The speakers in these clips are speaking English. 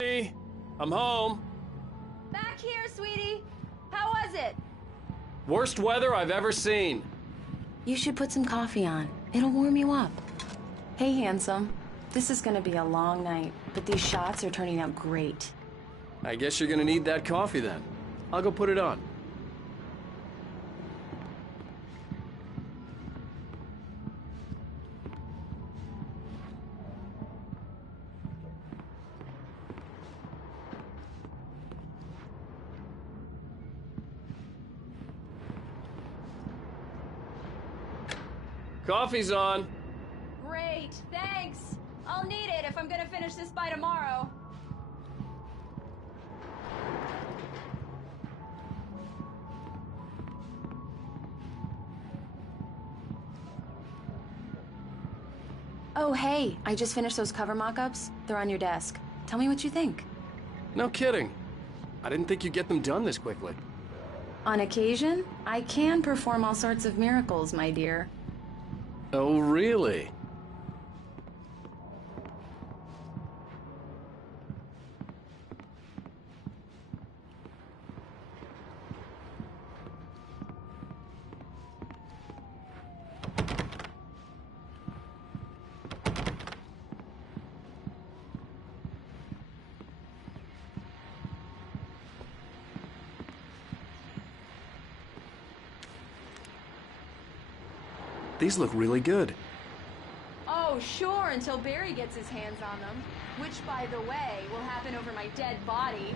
Hey, I'm home. Back here, sweetie. How was it? Worst weather I've ever seen. You should put some coffee on. It'll warm you up. Hey, handsome. This is gonna be a long night, but these shots are turning out great. I guess you're gonna need that coffee then. I'll go put it on. Coffee's on. Great, thanks. I'll need it if I'm gonna finish this by tomorrow. Oh, hey, I just finished those cover mock-ups. They're on your desk. Tell me what you think. No kidding. I didn't think you'd get them done this quickly. On occasion, I can perform all sorts of miracles, my dear. Oh, really? These look really good. Oh, sure, until Barry gets his hands on them. Which, by the way, will happen over my dead body.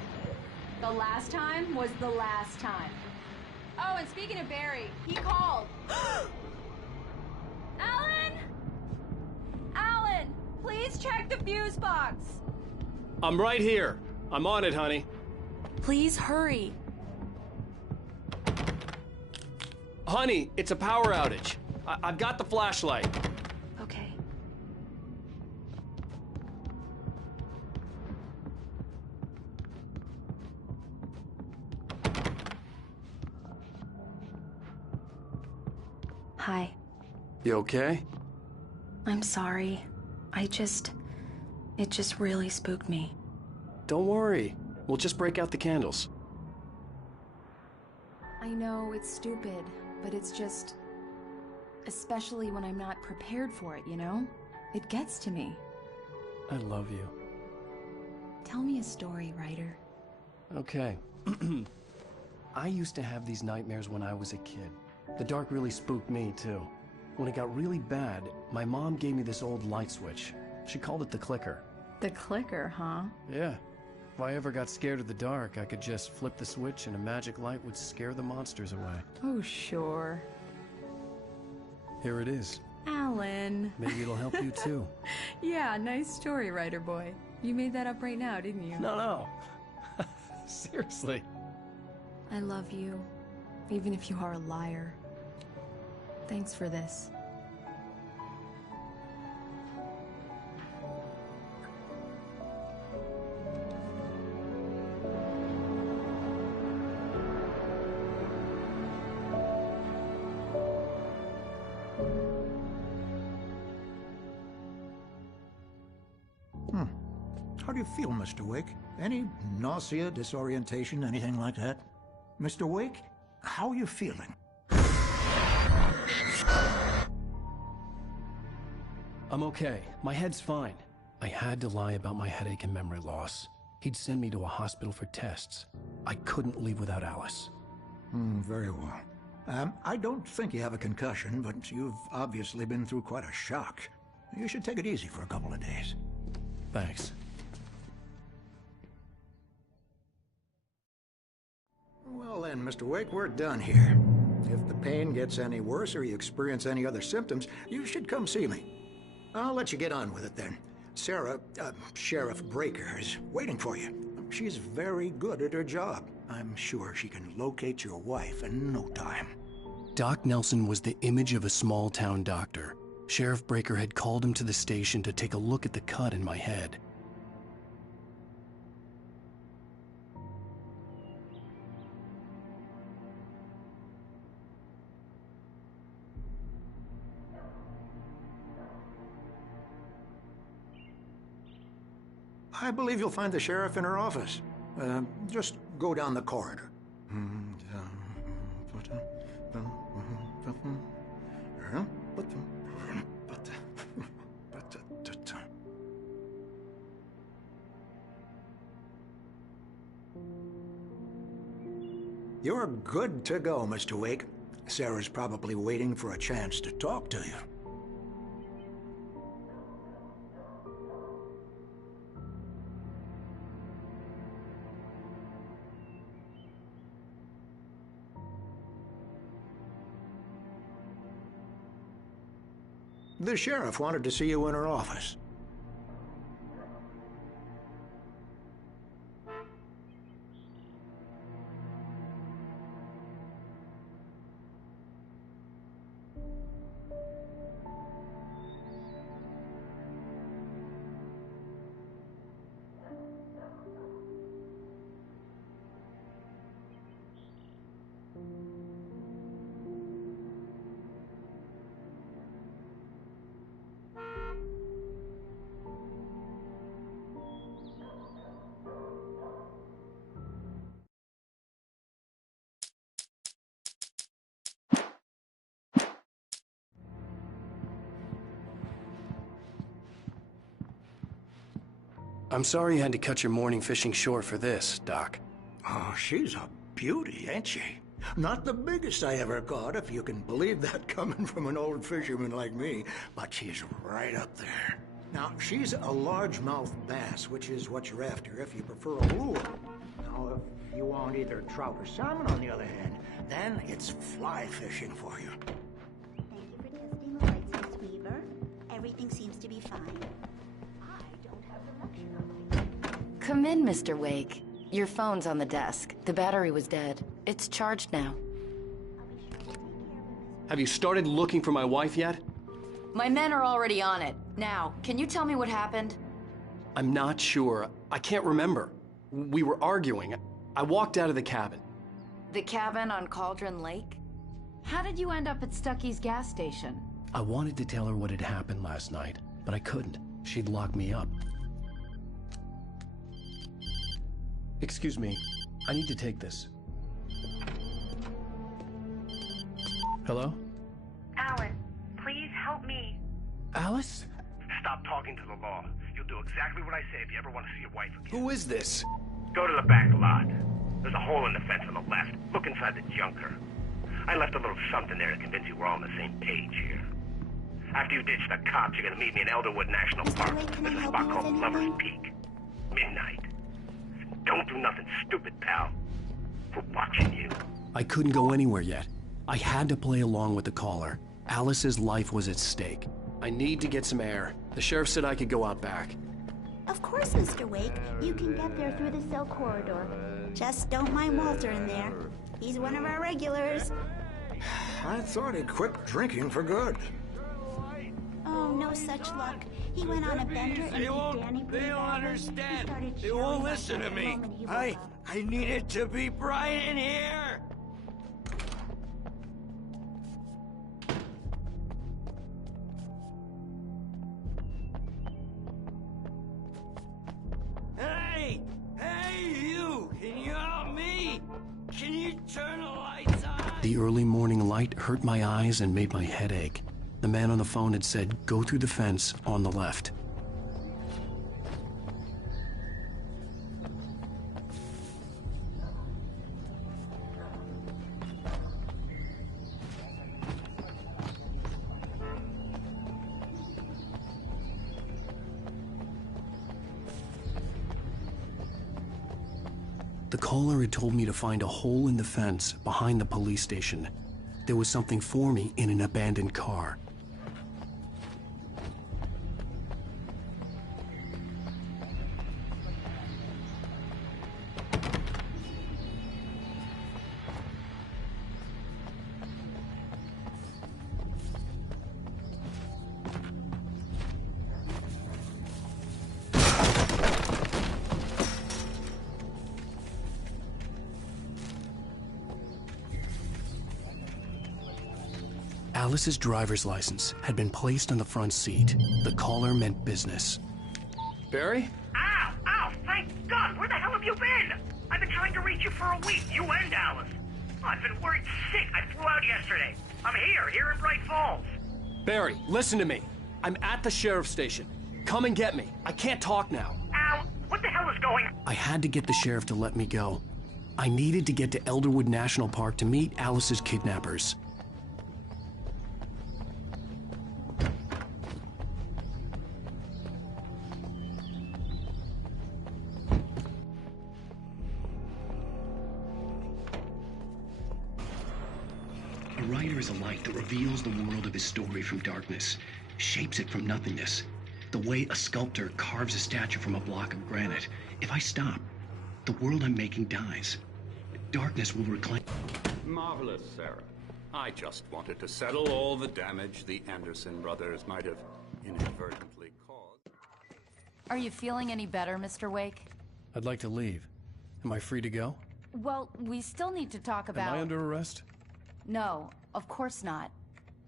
The last time was the last time. Oh, and speaking of Barry, he called. Alan! Alan! Please check the fuse box! I'm right here. I'm on it, honey. Please hurry. Honey, it's a power outage. I've got the flashlight. Okay. Hi. You okay? I'm sorry. It just really spooked me. Don't worry. We'll just break out the candles. I know it's stupid, but it's just... Especially when I'm not prepared for it, you know? It gets to me. I love you. Tell me a story, writer. Okay. I used to have these nightmares when I was a kid. The dark really spooked me, too. When it got really bad, my mom gave me this old light switch. She called it the clicker. The clicker, huh? Yeah. If I ever got scared of the dark, I could just flip the switch and a magic light would scare the monsters away. Oh, sure. Here it is. Alan. Maybe it'll help you, too. Yeah, nice story, writer boy. You made that up right now, didn't you? No. Seriously. I love you, even if you are a liar. Thanks for this. How do you feel, Mr. Wake? Any nausea, disorientation, anything like that? Mr. Wake, how are you feeling? I'm okay. My head's fine. I had to lie about my headache and memory loss. He'd send me to a hospital for tests. I couldn't leave without Alice. Very well. I don't think you have a concussion, but you've obviously been through quite a shock. You should take it easy for a couple of days. Thanks. Well then, Mr. Wake, we're done here. If the pain gets any worse or you experience any other symptoms, you should come see me. I'll let you get on with it then. Sarah, Sheriff Breaker, is waiting for you. She's very good at her job. I'm sure she can locate your wife in no time. Doc Nelson was the image of a small-town doctor. Sheriff Breaker had called him to the station to take a look at the cut in my head. I believe you'll find the sheriff in her office. Just go down the corridor. You're good to go, Mr. Wake. Sarah's probably waiting for a chance to talk to you. The sheriff wanted to see you in her office. I'm sorry you had to cut your morning fishing short for this, Doc. Oh, she's a beauty, ain't she? Not the biggest I ever caught, if you can believe that coming from an old fisherman like me, but she's right up there. Now, she's a largemouth bass, which is what you're after if you prefer a lure. Now, if you want either trout or salmon, on the other hand, then it's fly fishing for you. Thank you for testing the lights, Miss Weaver. Everything seems to be fine. I don't have the luxury. Come in, Mr. Wake. Your phone's on the desk. The battery was dead. It's charged now. Have you started looking for my wife yet? My men are already on it. Now, can you tell me what happened? I'm not sure. I can't remember. We were arguing. I walked out of the cabin. The cabin on Cauldron Lake? How did you end up at Stuckey's gas station? I wanted to tell her what had happened last night, but I couldn't. She'd lock me up. Excuse me. I need to take this. Hello? Alan, please help me. Alice? Stop talking to the law. You'll do exactly what I say if you ever want to see your wife again. Who is this? Go to the back lot. There's a hole in the fence on the left. Look inside the junker. I left a little something there to convince you we're all on the same page here. After you ditch the cops, you're gonna meet me in Elderwood National Park. There's a spot called Lover's Peak. Midnight. Don't do nothing stupid, pal. We're watching you. I couldn't go anywhere yet. I had to play along with the caller. Alice's life was at stake. I need to get some air. The sheriff said I could go out back. Of course, Mr. Wake. You can get there through the cell corridor. Just don't mind Walter in there. He's one of our regulars. I thought he'd quit drinking for good. Oh, no such luck. He went on a bender and beat Danny pretty They don't badly. understand. He started They shouting won't like listen that to the me. moment he woke up. I need it to be bright in here. Hey! Hey, you! Can you help me? Can you turn the lights on? The early morning light hurt my eyes and made my head ache. The man on the phone had said, go through the fence on the left. The caller had told me to find a hole in the fence behind the police station. There was something for me in an abandoned car. Alice's driver's license had been placed on the front seat. The caller meant business. Barry? Ow! Ow! Oh, thank God! Where the hell have you been? I've been trying to reach you for a week, you and Alice. Oh, I've been worried sick. I flew out yesterday. I'm here in Bright Falls. Barry, listen to me. I'm at the sheriff's station. Come and get me. I can't talk now. Al, what the hell is going on? I had to get the sheriff to let me go. I needed to get to Elderwood National Park to meet Alice's kidnappers. A writer is a light that reveals the world of his story from darkness, shapes it from nothingness. The way a sculptor carves a statue from a block of granite. If I stop, the world I'm making dies. Darkness will reclaim... Marvelous, Sarah. I just wanted to settle all the damage the Anderson brothers might have inadvertently caused. Are you feeling any better, Mr. Wake? I'd like to leave. Am I free to go? Well, we still need to talk about... Am I under arrest? No, of course not.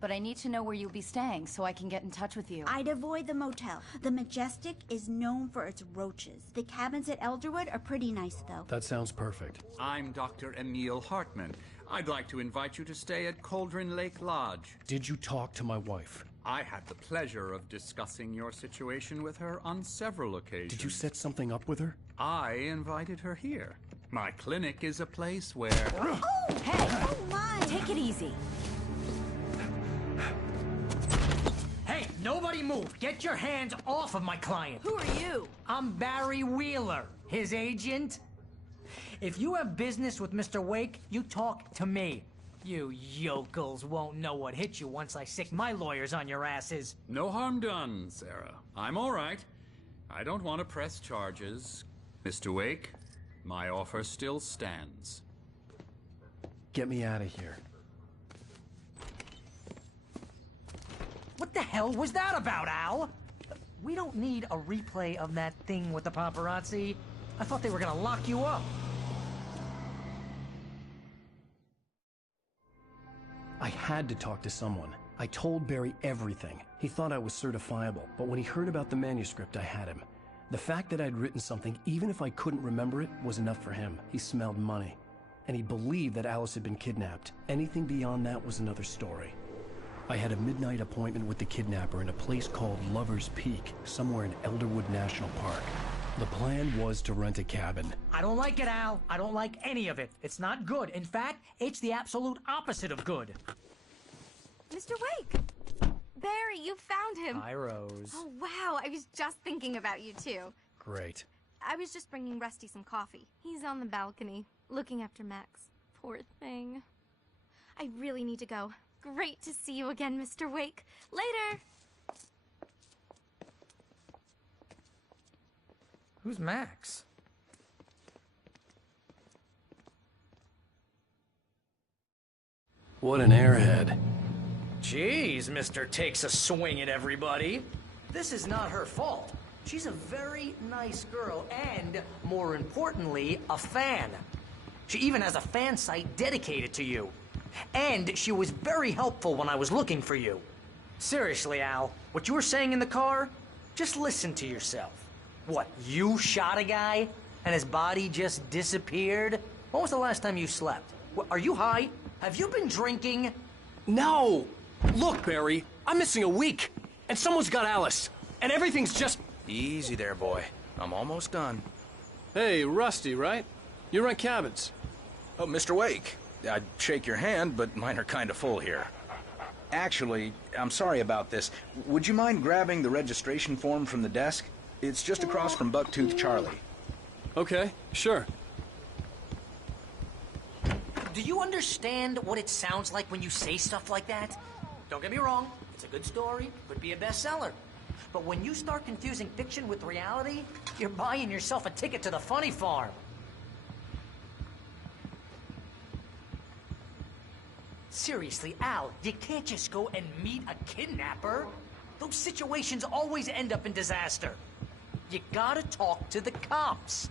But I need to know where you'll be staying so I can get in touch with you. I'd avoid the motel. The Majestic is known for its roaches. The cabins at Elderwood are pretty nice, though. That sounds perfect. I'm Dr. Emil Hartman. I'd like to invite you to stay at Cauldron Lake Lodge. Did you talk to my wife? I had the pleasure of discussing your situation with her on several occasions. Did you set something up with her? I invited her here. My clinic is a place where... Oh! Hey! Oh, my! Take it easy. Hey, nobody move! Get your hands off of my client! Who are you? I'm Barry Wheeler, his agent. If you have business with Mr. Wake, you talk to me. You yokels won't know what hit you once I sick my lawyers on your asses. No harm done, Sarah. I'm all right. I don't want to press charges. Mr. Wake, my offer still stands. Get me out of here. What the hell was that about, Al? We don't need a replay of that thing with the paparazzi. I thought they were gonna lock you up. I had to talk to someone. I told Barry everything. He thought I was certifiable, but when he heard about the manuscript, I had him. The fact that I'd written something, even if I couldn't remember it, was enough for him. He smelled money. And he believed that Alice had been kidnapped. Anything beyond that was another story. I had a midnight appointment with the kidnapper in a place called Lover's Peak, somewhere in Elderwood National Park. The plan was to rent a cabin. I don't like it, Al. I don't like any of it. It's not good. In fact, it's the absolute opposite of good. Mr. Wake! Barry, you found him! Hi, Rose. Oh, wow. I was just thinking about you, too. Great. I was just bringing Rusty some coffee. He's on the balcony, looking after Max. Poor thing. I really need to go. Great to see you again, Mr. Wake. Later! Who's Max? What an airhead. Jeez, Mr. Takes a swing at everybody. This is not her fault. She's a very nice girl and, more importantly, a fan. She even has a fan site dedicated to you. And she was very helpful when I was looking for you. Seriously, Al, what you were saying in the car, just listen to yourself. What, you shot a guy and his body just disappeared? When was the last time you slept? What, are you high? Have you been drinking? No! Look, Barry, I'm missing a week, and someone's got Alice, and everything's just... Easy there, boy. I'm almost done. Hey, Rusty, right? You rent cabins. Oh, Mr. Wake. I'd shake your hand, but mine are kind of full here. Actually, I'm sorry about this. Would you mind grabbing the registration form from the desk? It's just across from Bucktooth Charlie. Okay, sure. Do you understand what it sounds like when you say stuff like that? Don't get me wrong, it's a good story, could be a bestseller. But when you start confusing fiction with reality, you're buying yourself a ticket to the funny farm. Seriously, Al, you can't just go and meet a kidnapper. Those situations always end up in disaster. You gotta talk to the cops.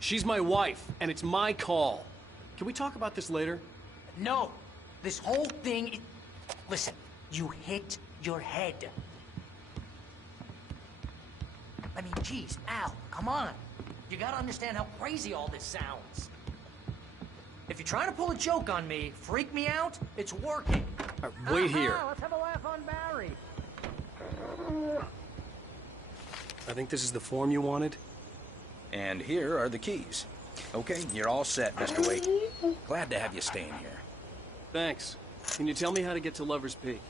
She's my wife, and it's my call. Can we talk about this later? No. This whole thing... Listen, you hit your head. I mean, Jeez, Al, come on. You gotta understand how crazy all this sounds. If you're trying to pull a joke on me, freak me out, it's working. All right, wait here. Let's have a laugh on Barry. I think this is the form you wanted. And here are the keys. Okay, you're all set, Mr. Wake. Glad to have you staying here. Thanks. Can you tell me how to get to Lover's Peak?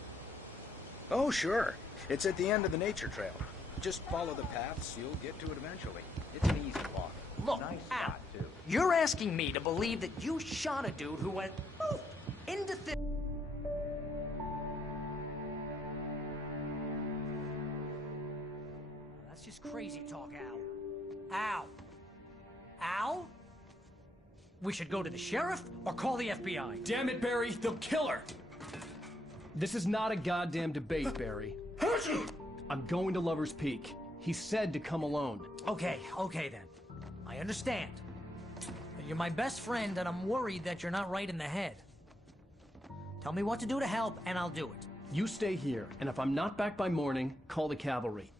Oh, sure. It's at the end of the nature trail. Just follow the paths, you'll get to it eventually. It's an easy walk. Look, Al, you're asking me to believe that you shot a dude who went poof into thin... That's just crazy talk, Al. Al? Al? We should go to the sheriff or call the FBI. Damn it, Barry, they'll kill her! This is not a goddamn debate, Barry. I'm going to Lover's Peak. He said to come alone. Okay then. I understand. You're my best friend, and I'm worried that you're not right in the head. Tell me what to do to help, and I'll do it. You stay here, and if I'm not back by morning, call the cavalry.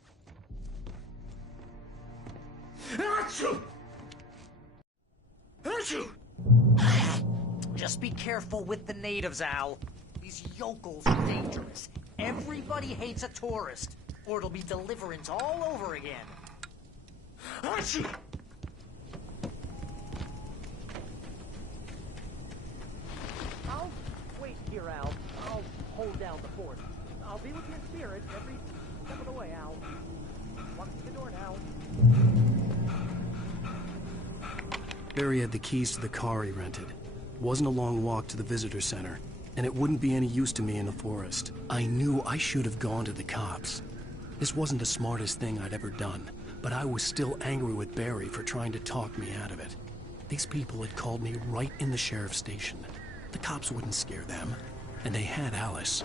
Just be careful with the natives, Al. These yokels are dangerous. Everybody hates a tourist, or it'll be Deliverance all over again. I'll wait here, Al. I'll hold down the fort. I'll be with you in spirit every step of the way, Al. Walk to the door now. Barry had the keys to the car he rented. It wasn't a long walk to the visitor center, and it wouldn't be any use to me in the forest. I knew I should have gone to the cops. This wasn't the smartest thing I'd ever done, but I was still angry with Barry for trying to talk me out of it. These people had called me right in the sheriff's station. The cops wouldn't scare them, and they had Alice.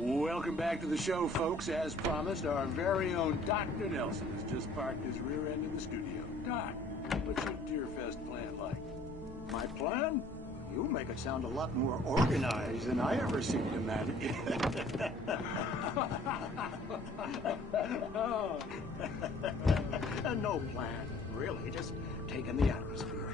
Welcome back to the show, folks. As promised, our very own Dr. Nelson has just parked his rear end in the studio. Doc, what's your Deerfest plan like? My plan? You make it sound a lot more organized than I ever seem to manage. Oh. No plan, really. Just taking the atmosphere.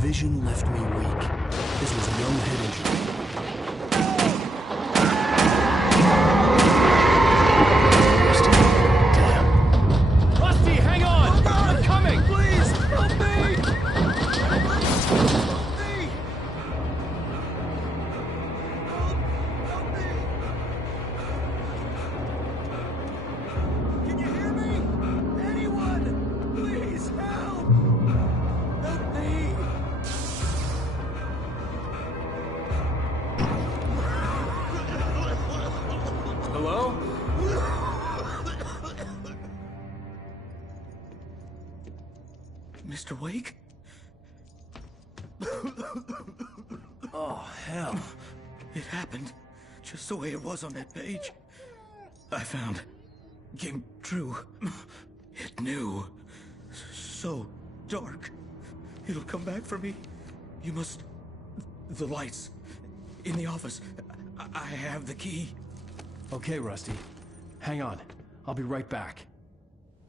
Vision left me weak. This was no head injury. Damn. Rusty, hang on! I'm coming! Please, help me! Help me! Help me! Can you hear me? Anyone! Please, help! Help me! Hello? Mr. Wake? Oh, hell. It happened just the way it was on that page. I found. Came true. It knew. So dark. It'll come back for me. You must... The lights. In the office. I have the key. Okay, Rusty. Hang on. I'll be right back.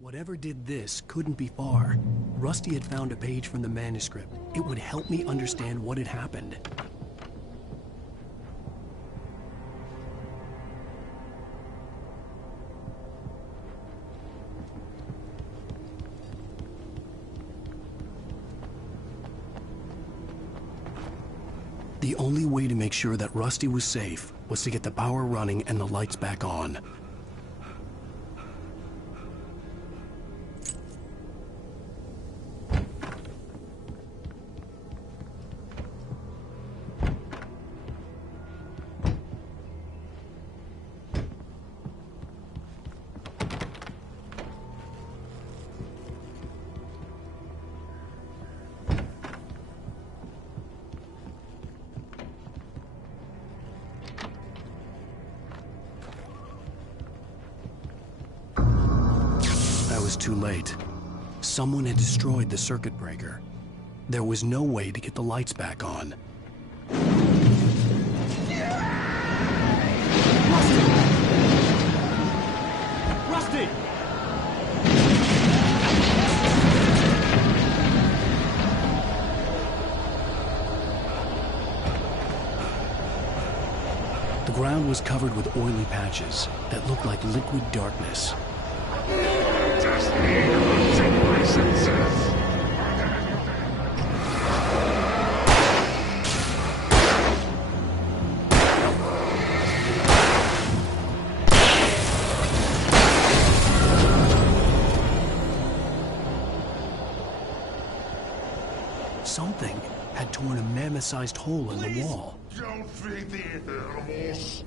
Whatever did this couldn't be far. Rusty had found a page from the manuscript. It would help me understand what had happened. The only way to make sure that Rusty was safe was to get the power running and the lights back on. Too late. Someone had destroyed the circuit breaker. There was no way to get the lights back on. Rusty! The ground was covered with oily patches that looked like liquid darkness. Something had torn a mammoth-sized hole in the wall. Don't feed the animals.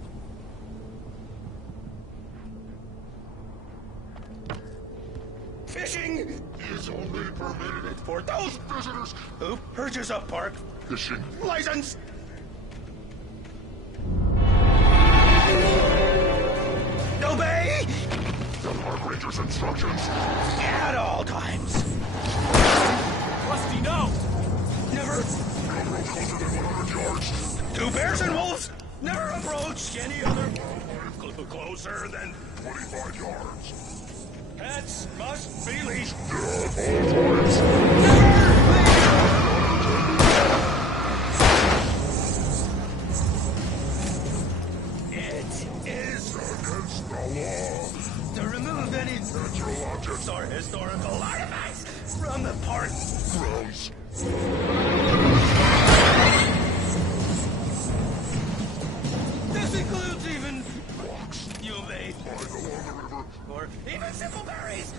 Fishing is only permitted for those visitors who purchase a park fishing license. Obey the park ranger's instructions at all times. Rusty, no! Never. Don't approach closer than 100 yards. Two bears and wolves never approach any other. Closer than 25 yards. Pets must be leashed. At all times. It is against the law to remove any natural objects or historical artifacts from the park grounds. This includes even rocks. You obey. Lying along the river. Or even simple berries.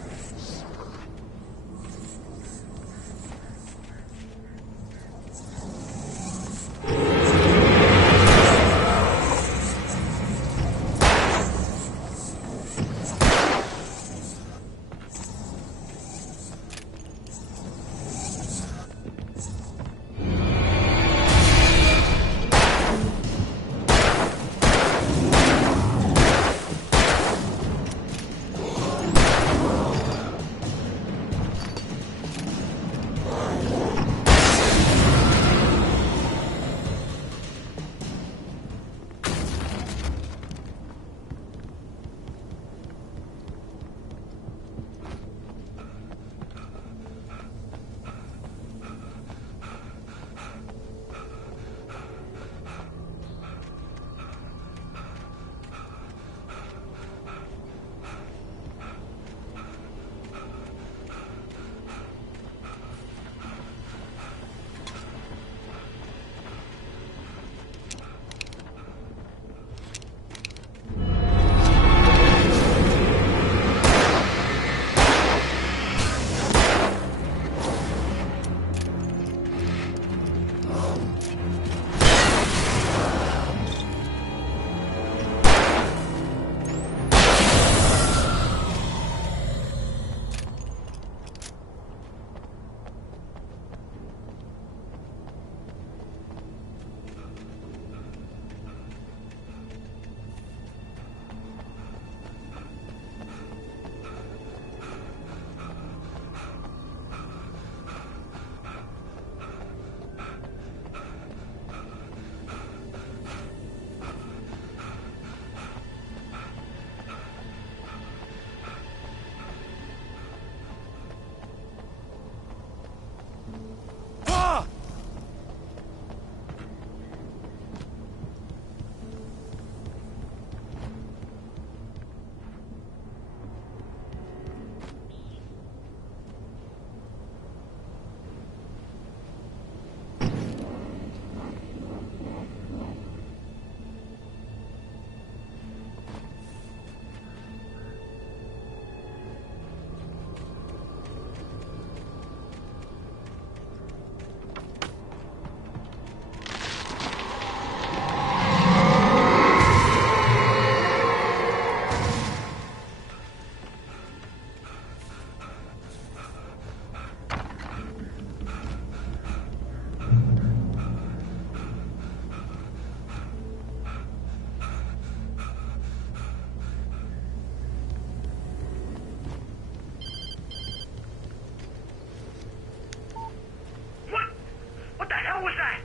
hell was that?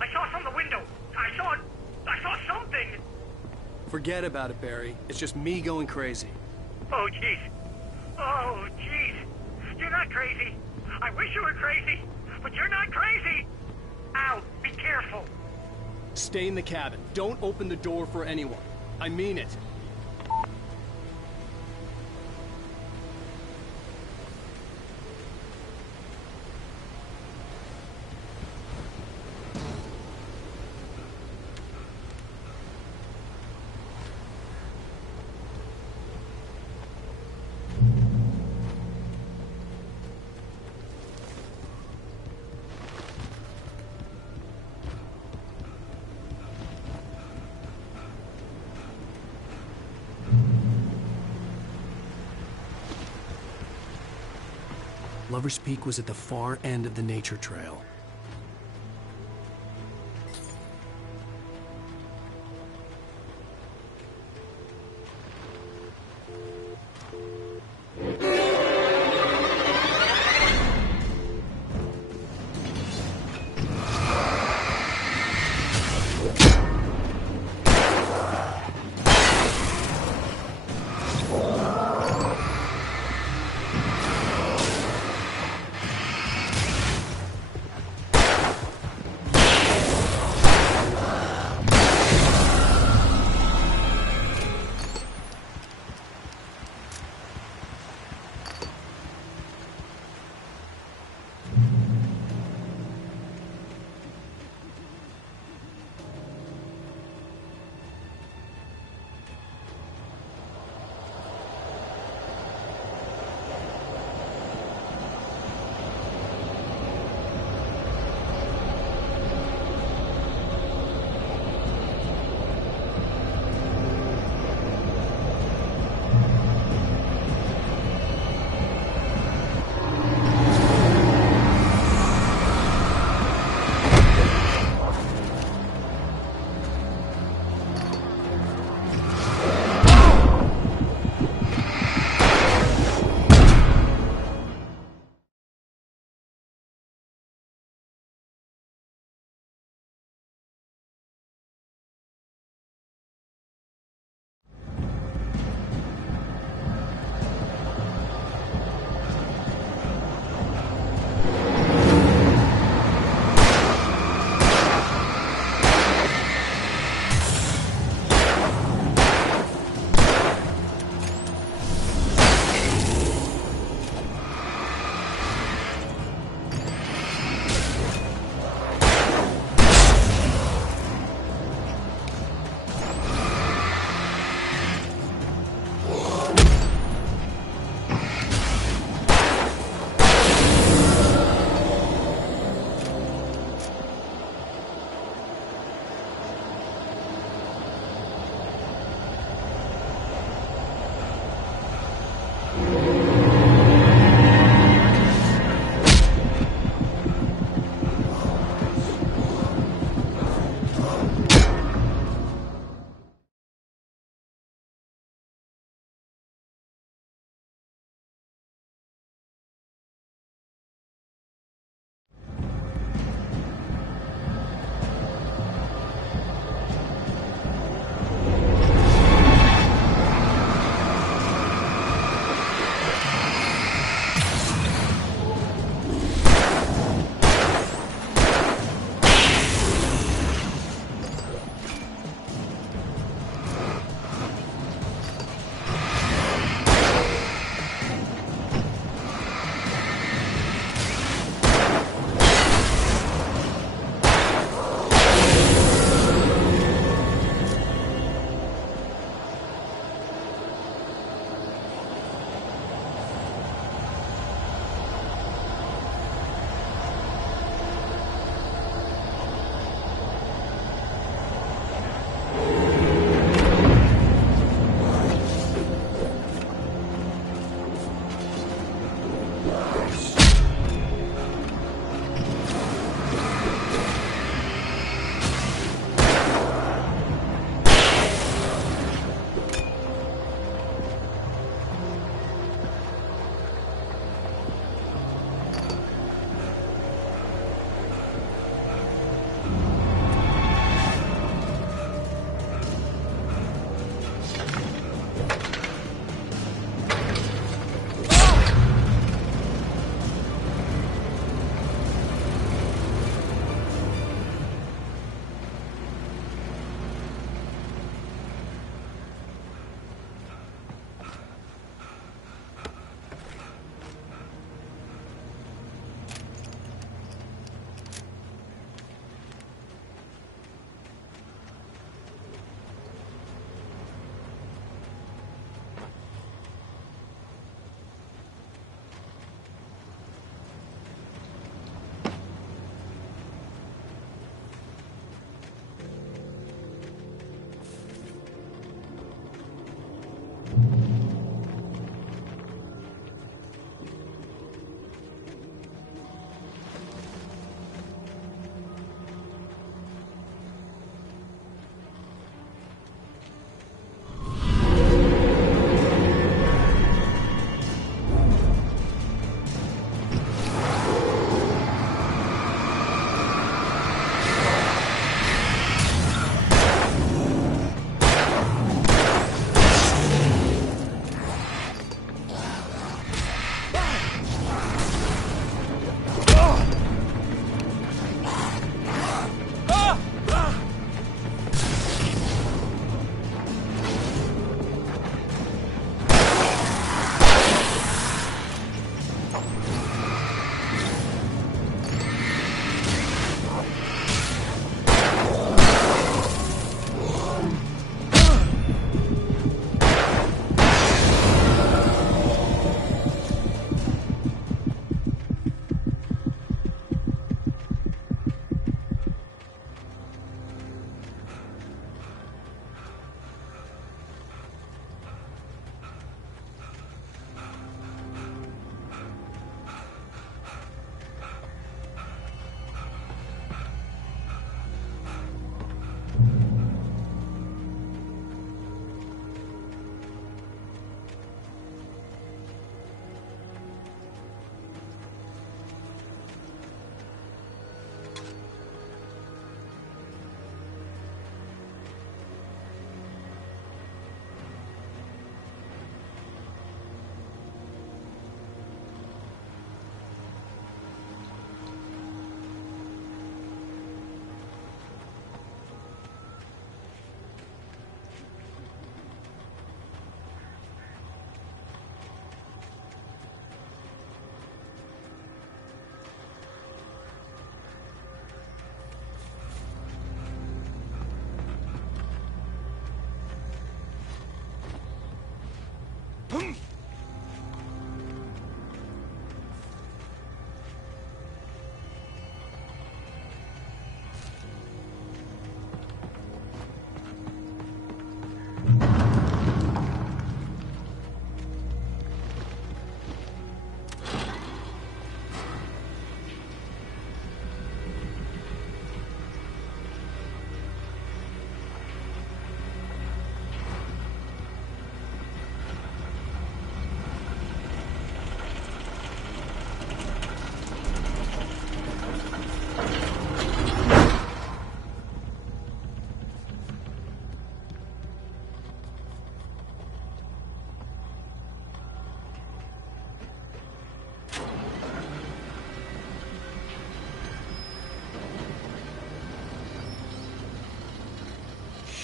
I saw from the window. I saw something. Forget about it, Barry. It's just me going crazy. Oh, jeez. Oh, jeez. You're not crazy. I wish you were crazy, but you're not crazy. Ow, be careful. Stay in the cabin. Don't open the door for anyone. I mean it. Lover's Peak was at the far end of the nature trail.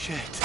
Shit.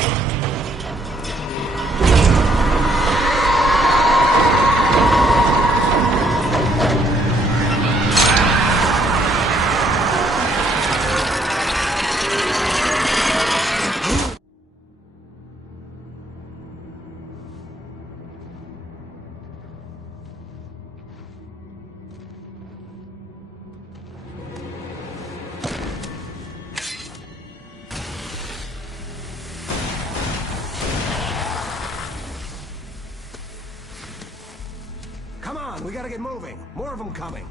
Come on, we gotta get moving. More of them coming.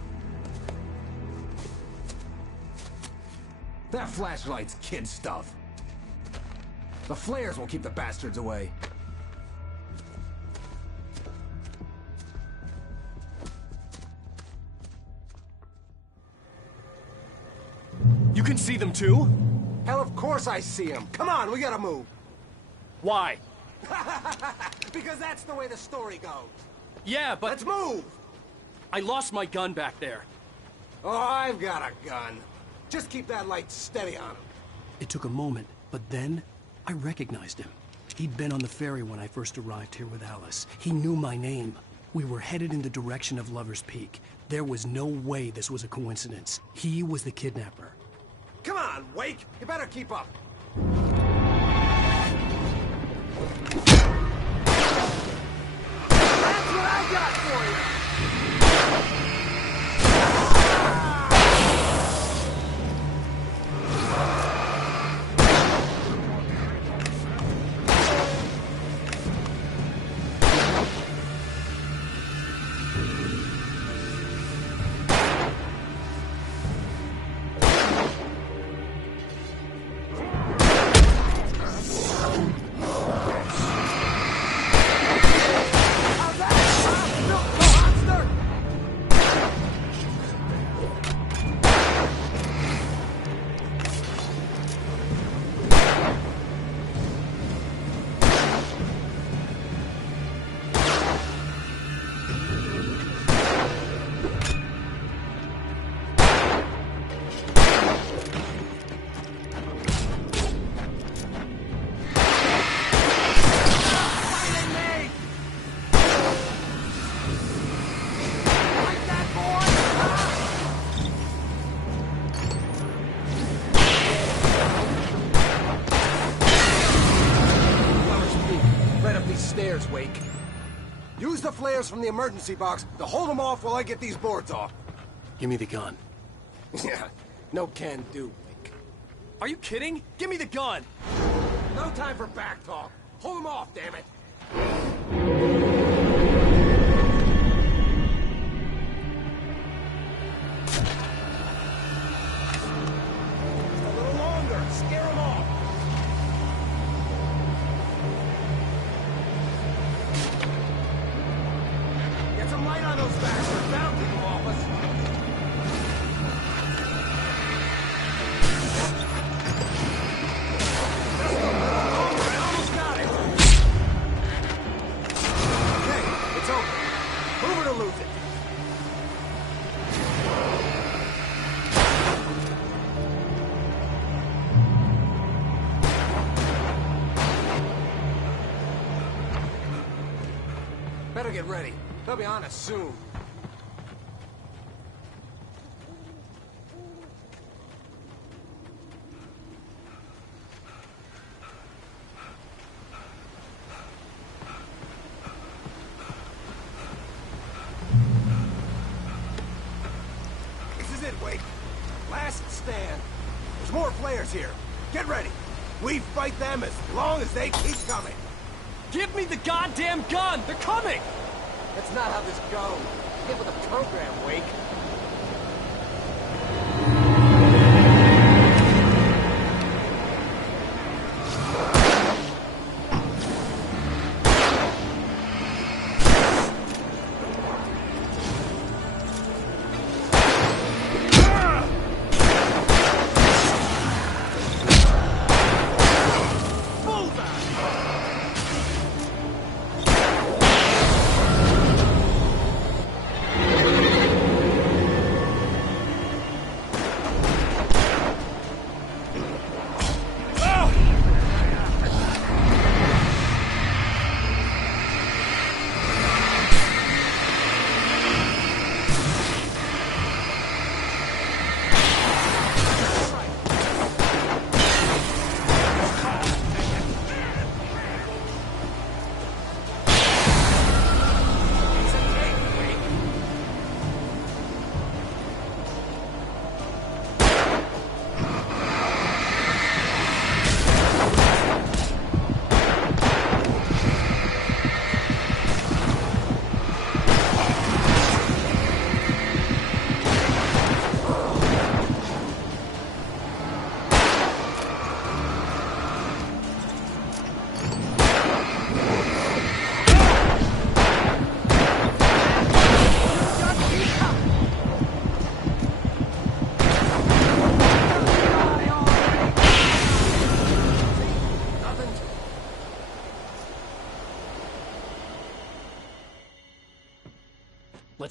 That flashlight's kid stuff. The flares will keep the bastards away. You can see them too? Hell, of course I see them. Come on, we gotta move. Why? Because that's the way the story goes. Yeah, but... Let's move! I lost my gun back there. Oh, I've got a gun. Just keep that light steady on him. It took a moment, but then I recognized him. He'd been on the ferry when I first arrived here with Alice. He knew my name. We were headed in the direction of Lover's Peak. There was no way this was a coincidence. He was the kidnapper. Come on, Wake! You better keep up. That's what I got for you! Stairs, Wake. Use the flares from the emergency box to hold them off while I get these boards off. Give me the gun. Yeah, no can do, Wake. Are you kidding? Give me the gun! No time for back talk. Hold them off, damn it. Just a little longer. Scare them off. Get some light on those bastards. That'll keep them off us. Just a little longer. I almost got it. Okay, it's open. Move it or lose it. Better get ready. They'll be on us soon. This is it, Wake. Last stand. There's more players here. Get ready. We fight them as long as they keep coming. Give me the goddamn gun! They're coming! That's not how this goes. Get with the program, Wake.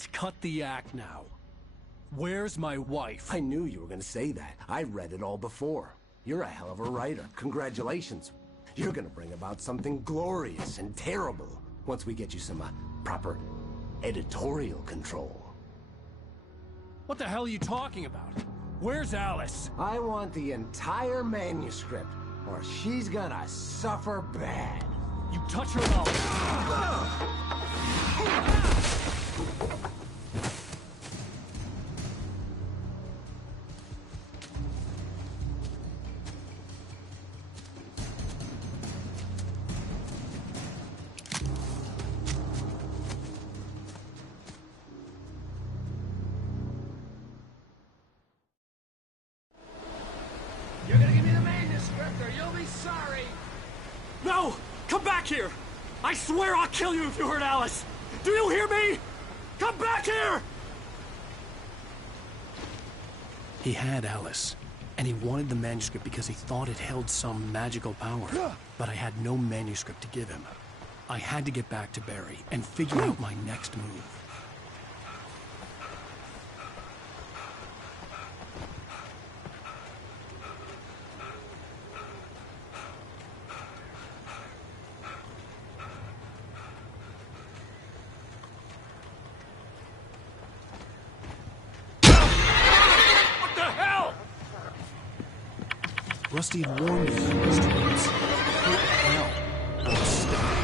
let's cut the act now. Where's my wife? I knew you were gonna say that. I read it all before. You're a hell of a writer. Congratulations. You're gonna bring about something glorious and terrible once we get you some proper editorial control. What the hell are you talking about? Where's Alice? I want the entire manuscript, or she's gonna suffer bad. You touch her and You're gonna give me the manuscript or you'll be sorry! No! Come back here! I swear I'll kill you if you hurt Alice! Do you hear me? Come back here! He had Alice, and he wanted the manuscript because he thought it held some magical power. But I had no manuscript to give him. I had to get back to Barry and figure out my next move. Rusty had warned me about these dreams. Hell, or stop.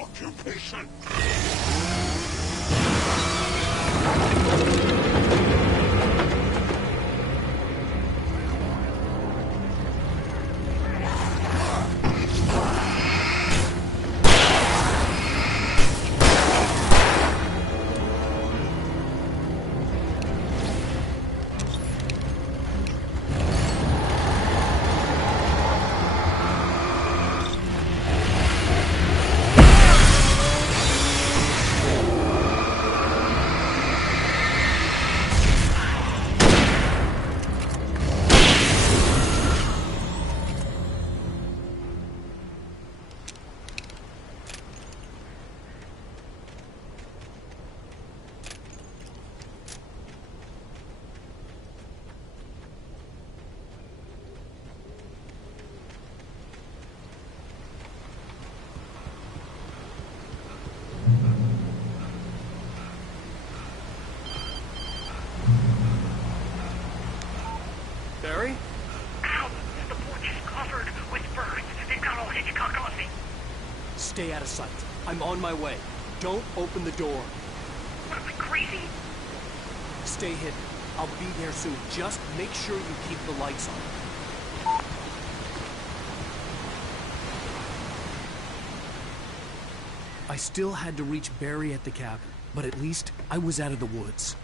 occupation. Barry? Ow! The porch is covered with birds. They've got all Hitchcock on me. Stay out of sight. I'm on my way. Don't open the door. What, am I crazy? Stay hidden. I'll be there soon. Just make sure you keep the lights on. I still had to reach Barry at the cabin, but at least I was out of the woods.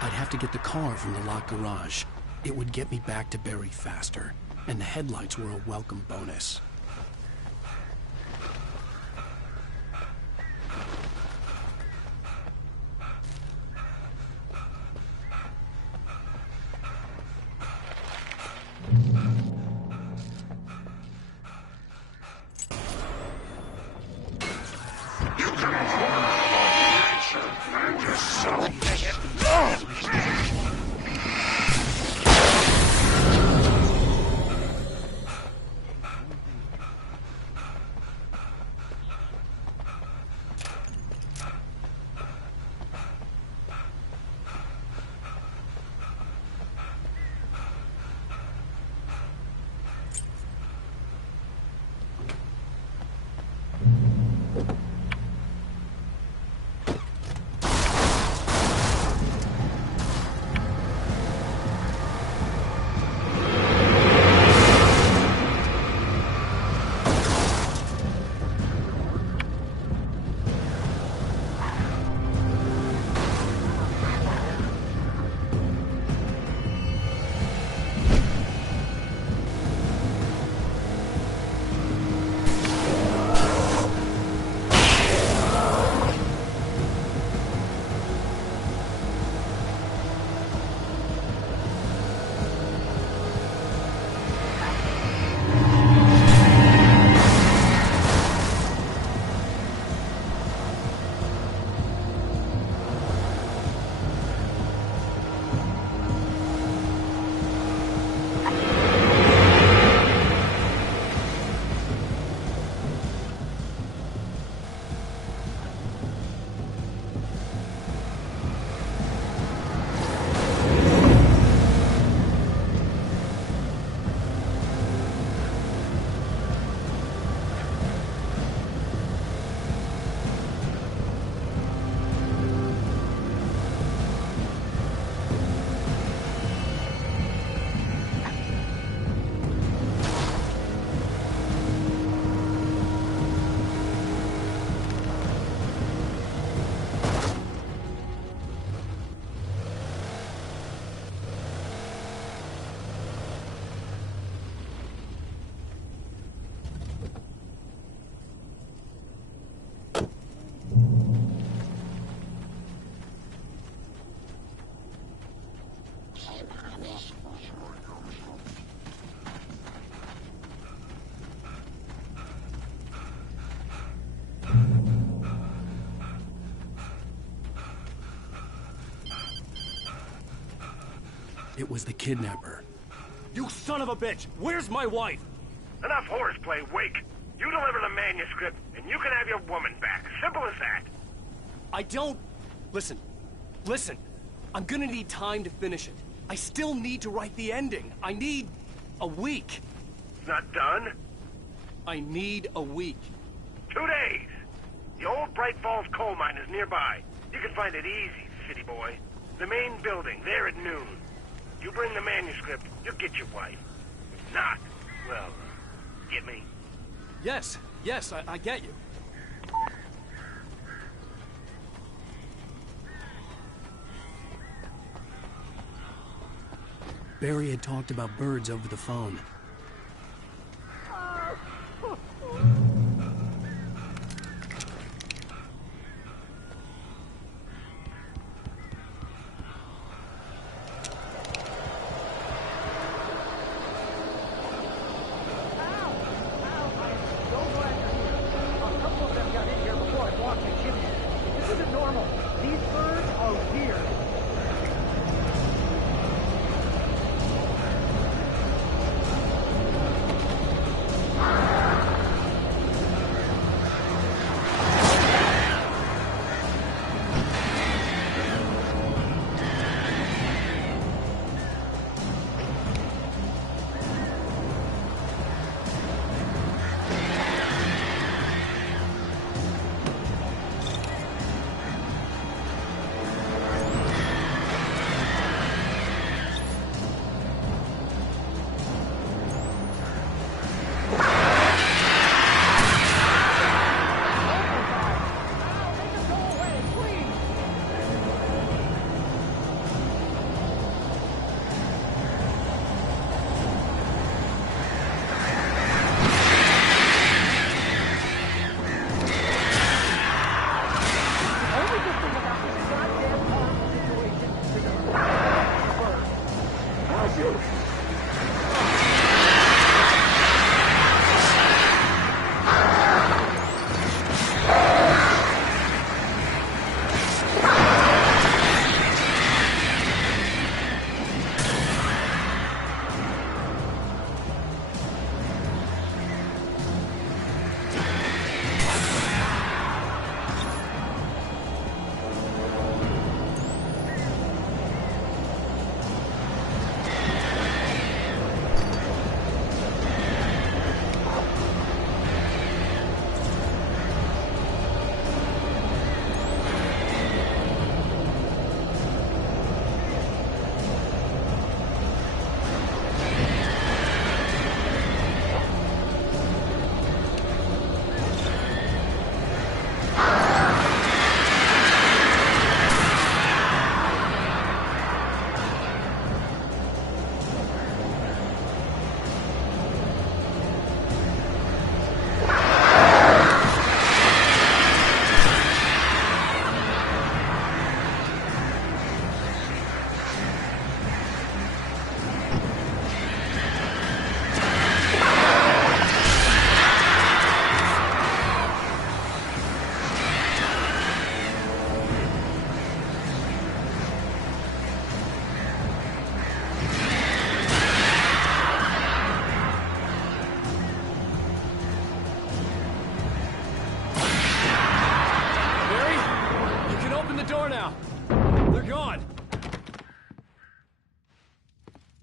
I'd have to get the car from the locked garage. It would get me back to Barry faster, and the headlights were a welcome bonus. It was the kidnapper. You son of a bitch! Where's my wife? Enough horseplay, Wake. You deliver the manuscript, and you can have your woman back. Simple as that. I don't... Listen. I'm gonna need time to finish it. I still need to write the ending. I need A week! It's not done? I need a week. 2 days! The old Bright Falls coal mine is nearby. You can find it easy, city boy. The main building, there at noon. You bring the manuscript, you'll get your wife. If not, well, get me? Yes, I get you. Barry had talked about birds over the phone.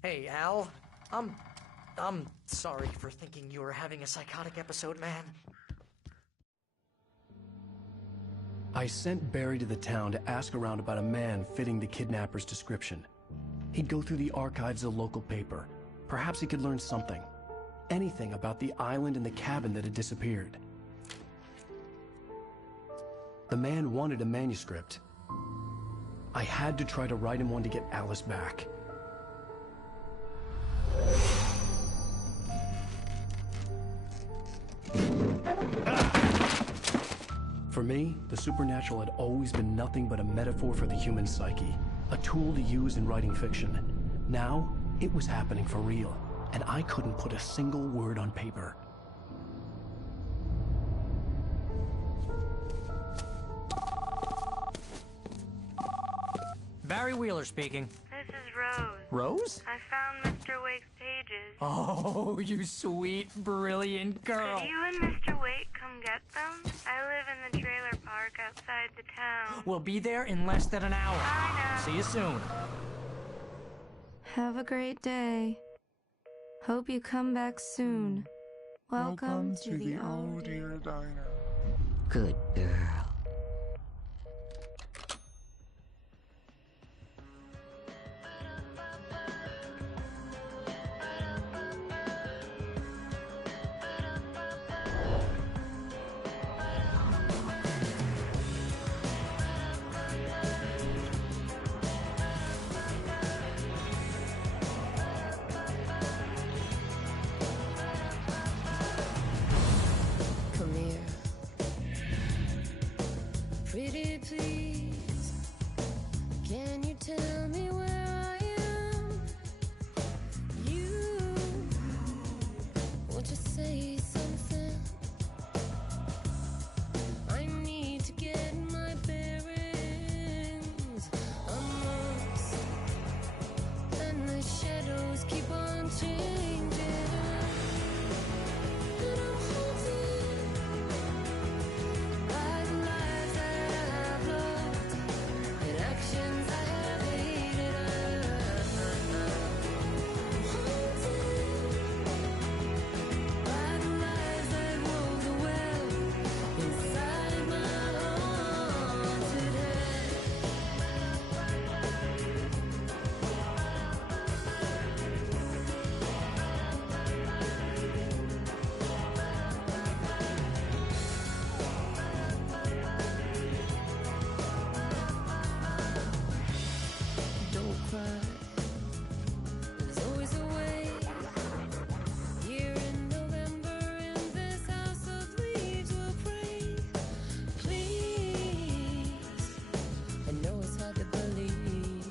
Hey, Al. I'm sorry for thinking you were having a psychotic episode, man. I sent Barry to the town to ask around about a man fitting the kidnapper's description. He'd go through the archives of the local paper. Perhaps he could learn something. Anything about the island and the cabin that had disappeared. The man wanted a manuscript. I had to try to write him one to get Alice back. For me, the supernatural had always been nothing but a metaphor for the human psyche, a tool to use in writing fiction. Now, it was happening for real, and I couldn't put a single word on paper. Barry Wheeler speaking. This is Rose. Rose? I found Mr. Wake's pages. Oh, you sweet, brilliant girl. Could you and Mr. Wake come get them? I live in the trailer park outside the town. We'll be there in less than an hour. I know. See you soon. Have a great day. Hope you come back soon. Welcome to the Oh Dear Diner. Good girl. Come here. Pretty please, can you tell me where I am? You, won't you say something? I need to get my bearings amongst, and the shadows keep on changing. And I'm haunted by the lives that I have loved and actions I have hated. I'm haunted by the lies that wove the web inside my haunted head. Don't cry. There's always a way. Here in November, in this house of leaves, we'll pray. Please, I know it's hard to believe.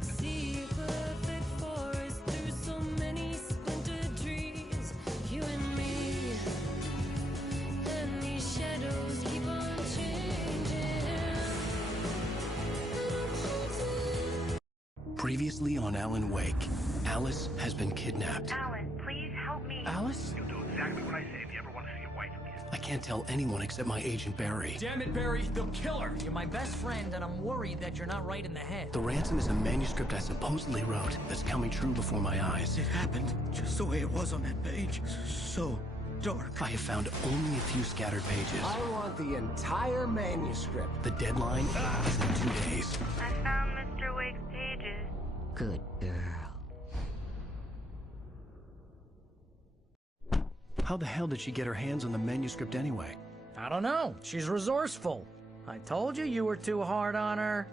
See a perfect forest through so many splintered trees. You and me, and these shadows keep on changing. And I'm haunted. Previously on Alan Wake, Alice has been kidnapped. Alan, please help me. Alice? You'll do exactly what I say if you ever want to see your wife again. I can't tell anyone except my agent Barry. Damn it, Barry, they'll kill her. You're my best friend, and I'm worried that you're not right in the head. The ransom is a manuscript I supposedly wrote that's coming true before my eyes. It happened just the way it was on that page. So dark. I have found only a few scattered pages. I want the entire manuscript. The deadline is in 2 days. I found Mr. Wake's pages. Good girl. How the hell did she get her hands on the manuscript anyway? I don't know. She's resourceful. I told you were too hard on her.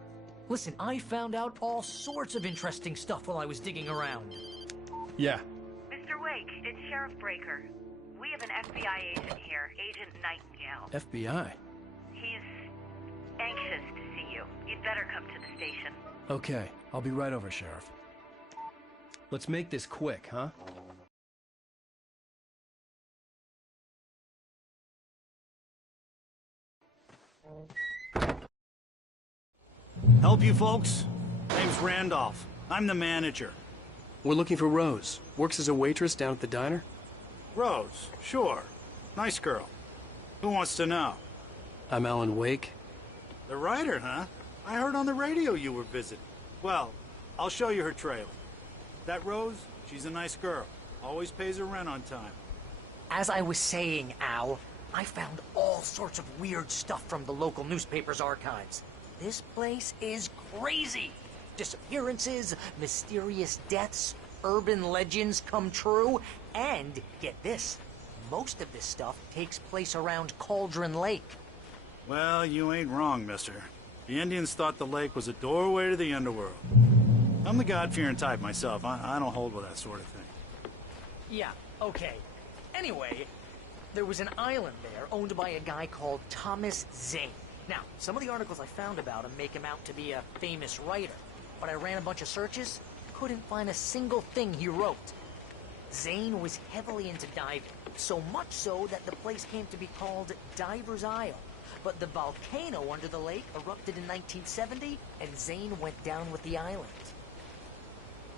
Listen, I found out all sorts of interesting stuff while I was digging around. Yeah. Mr. Wake, it's Sheriff Breaker. We have an FBI agent here, Agent Nightingale. FBI? He's anxious to see you. You'd better come to the station. Okay, I'll be right over, Sheriff. Let's make this quick, huh? Help you folks? Name's Randolph. I'm the manager. We're looking for Rose. Works as a waitress down at the diner? Rose, sure. Nice girl. Who wants to know? I'm Alan Wake. The writer, huh? I heard on the radio you were visiting. Well, I'll show you her trailer. That Rose, she's a nice girl. Always pays her rent on time. As I was saying, Al, I found all sorts of weird stuff from the local newspaper's archives. This place is crazy. Disappearances, mysterious deaths, urban legends come true, and get this, most of this stuff takes place around Cauldron Lake. Well, you ain't wrong, mister. The Indians thought the lake was a doorway to the underworld. I'm the God-fearing type myself. I don't hold with that sort of thing. Yeah, okay. Anyway, there was an island there owned by a guy called Thomas Zane. Now, some of the articles I found about him make him out to be a famous writer, but I ran a bunch of searches, couldn't find a single thing he wrote. Zane was heavily into diving, so much so that the place came to be called Diver's Isle. But the volcano under the lake erupted in 1970, and Zane went down with the island.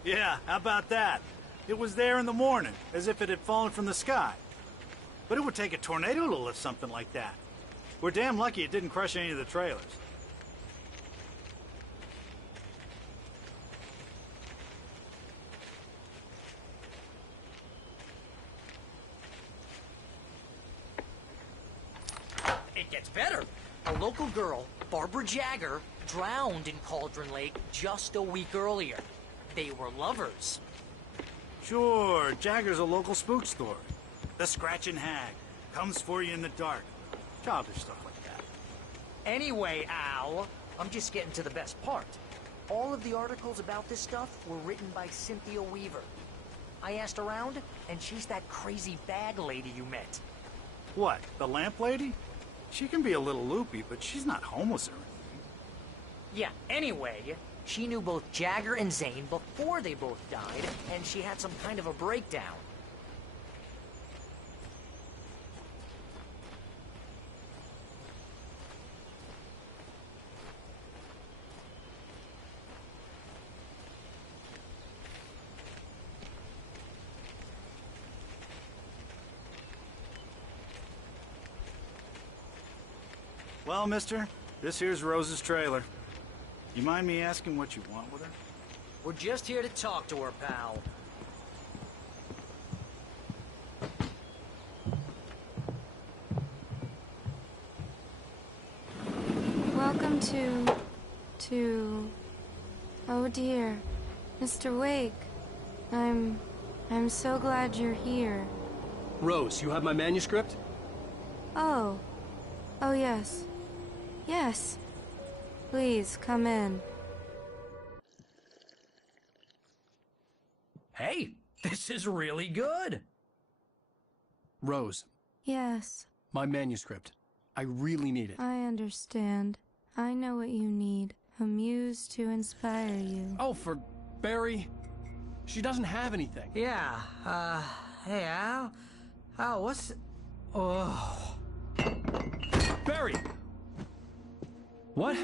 Yeah, how about that? It was there in the morning, as if it had fallen from the sky. But it would take a tornado to lift something like that. We're damn lucky it didn't crush any of the trailers. gets better. A local girl, Barbara Jagger, drowned in Cauldron Lake just a week earlier. They were lovers. Sure, Jagger's a local spook story. The Scratching Hag comes for you in the dark. Childish stuff like that. Anyway, Al, I'm just getting to the best part. All of the articles about this stuff were written by Cynthia Weaver. I asked around, and she's that crazy bag lady you met. What, the lamp lady? She can be a little loopy, but she's not homeless or anything. Yeah, anyway, she knew both Jagger and Zane before they both died, and she had some kind of a breakdown. Well, mister, this here's Rose's trailer. You mind me asking what you want with her? We're just here to talk to her, pal. Welcome to... Oh dear, Mr. Wake. I'm so glad you're here. Rose, you have my manuscript? Oh. Oh, yes. Yes. Please, come in. Hey, this is really good. Rose, Yes, my manuscript. I really need it. I understand. I know what you need. A muse to inspire you. Oh, for Barry? She doesn't have anything. Yeah, hey, Al? Al, what's... Oh... Barry! What?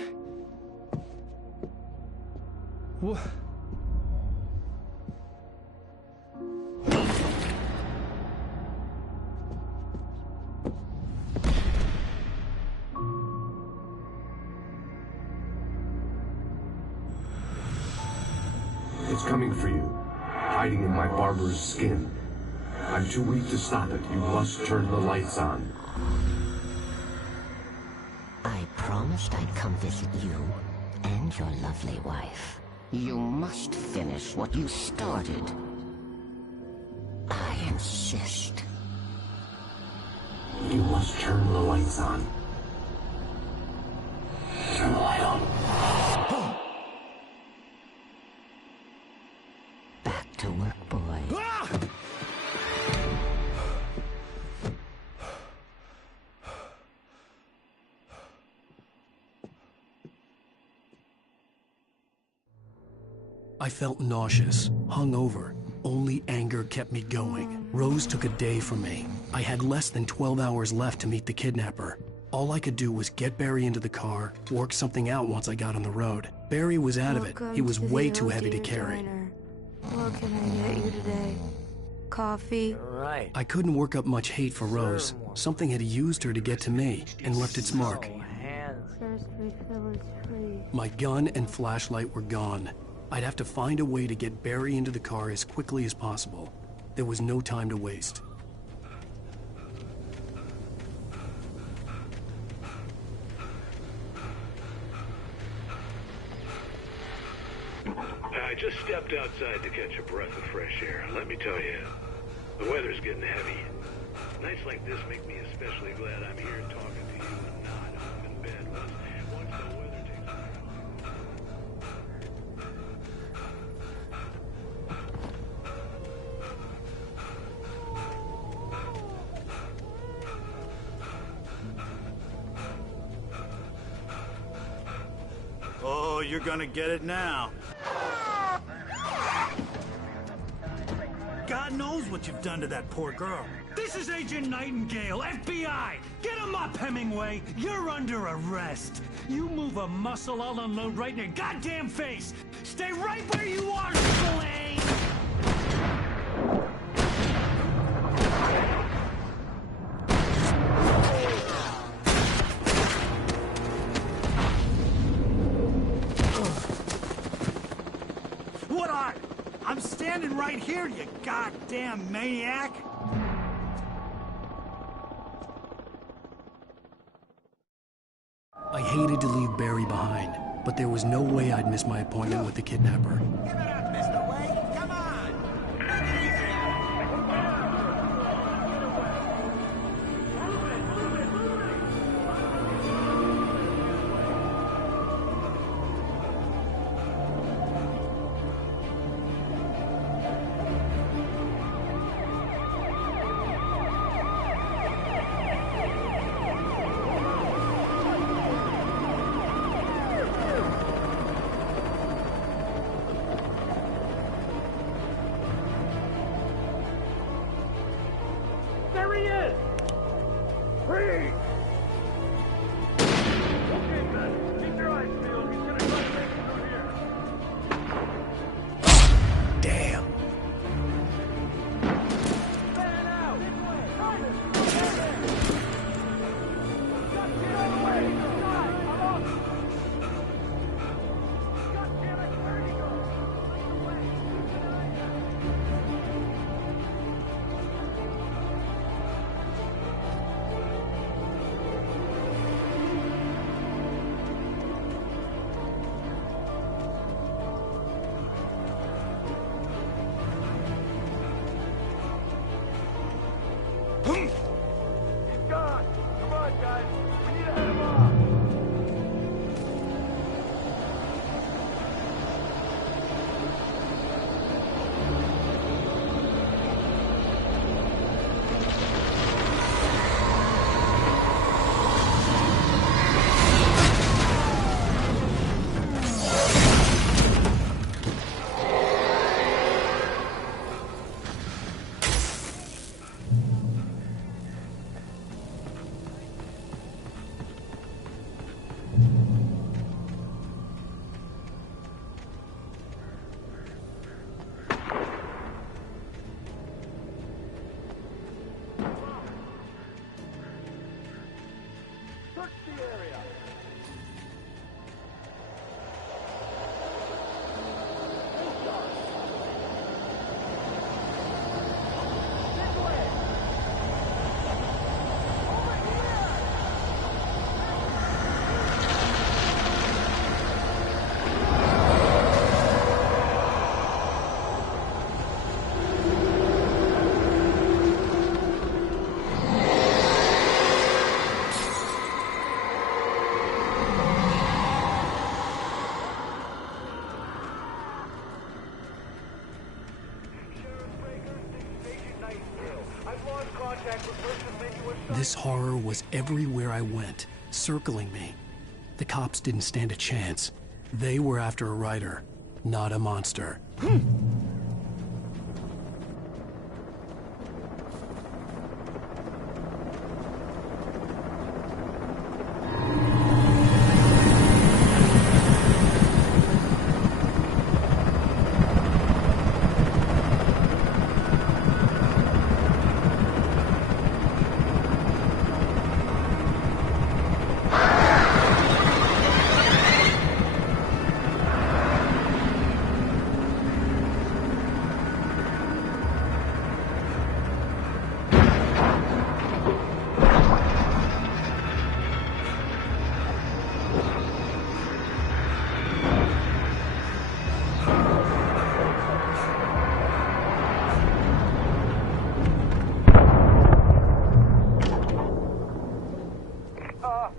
What? It's coming for you, hiding in my barber's skin. I'm too weak to stop it. You must turn the lights on. I promised I'd come visit you and your lovely wife. You must finish what you started. I insist. You must turn the lights on. Turn the light on. Back to work, boy. I felt nauseous, hungover. Only anger kept me going. Rose took a day from me. I had less than 12 hours left to meet the kidnapper. All I could do was get Barry into the car, work something out once I got on the road. Barry was out of it. He was way too heavy to carry. What can I get you today? Coffee? Right. I couldn't work up much hate for Rose. Something had used her to get to me and left its mark. First refill is free. My gun and flashlight were gone. I'd have to find a way to get Barry into the car as quickly as possible. There was no time to waste. I just stepped outside to catch a breath of fresh air. Let me tell you, the weather's getting heavy. Nights like this make me especially glad I'm here talking to you and not home in bed once the weather takes a Oh, you're gonna get it now. God knows what you've done to that poor girl. This is Agent Nightingale, FBI! Get him up, Hemingway! You're under arrest! You move a muscle, I'll unload right in your goddamn face! Stay right where you are, Slane! What are? I'm standing right here, you goddamn maniac! hated to leave Barry behind, but there was no way I'd miss my appointment with the kidnapper. There he is! Freeze! Okay, men, keep your eyes peeled. He's gonna try to make it through here. Damn. Fan out! Get out of the way! Inside! I'm up! God damn it! Where did he go? He's gone! Come on, guys! We need to head him off! Search the area! This horror was everywhere I went, circling me. The cops didn't stand a chance. They were after a writer, not a monster.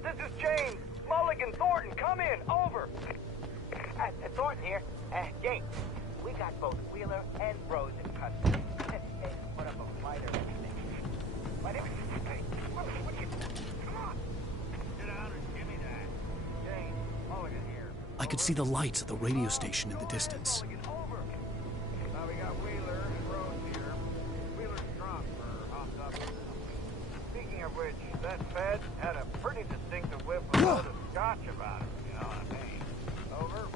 This is James. Mulligan Thornton, come in. Over. Thornton here. James, we got both Wheeler and Rose in custody. Hey, put up a fight or anything. My name is... Hey, what are you... Come on. Sit down and give me that. James, Mulligan here. I could see the lights of the radio station in the distance. Now we got Wheeler and Rose here. Wheeler's drunk for hopped up. Speaking of which, that Fed had a pretty distinctive whiff of load of scotch about him, you know what I mean? Over.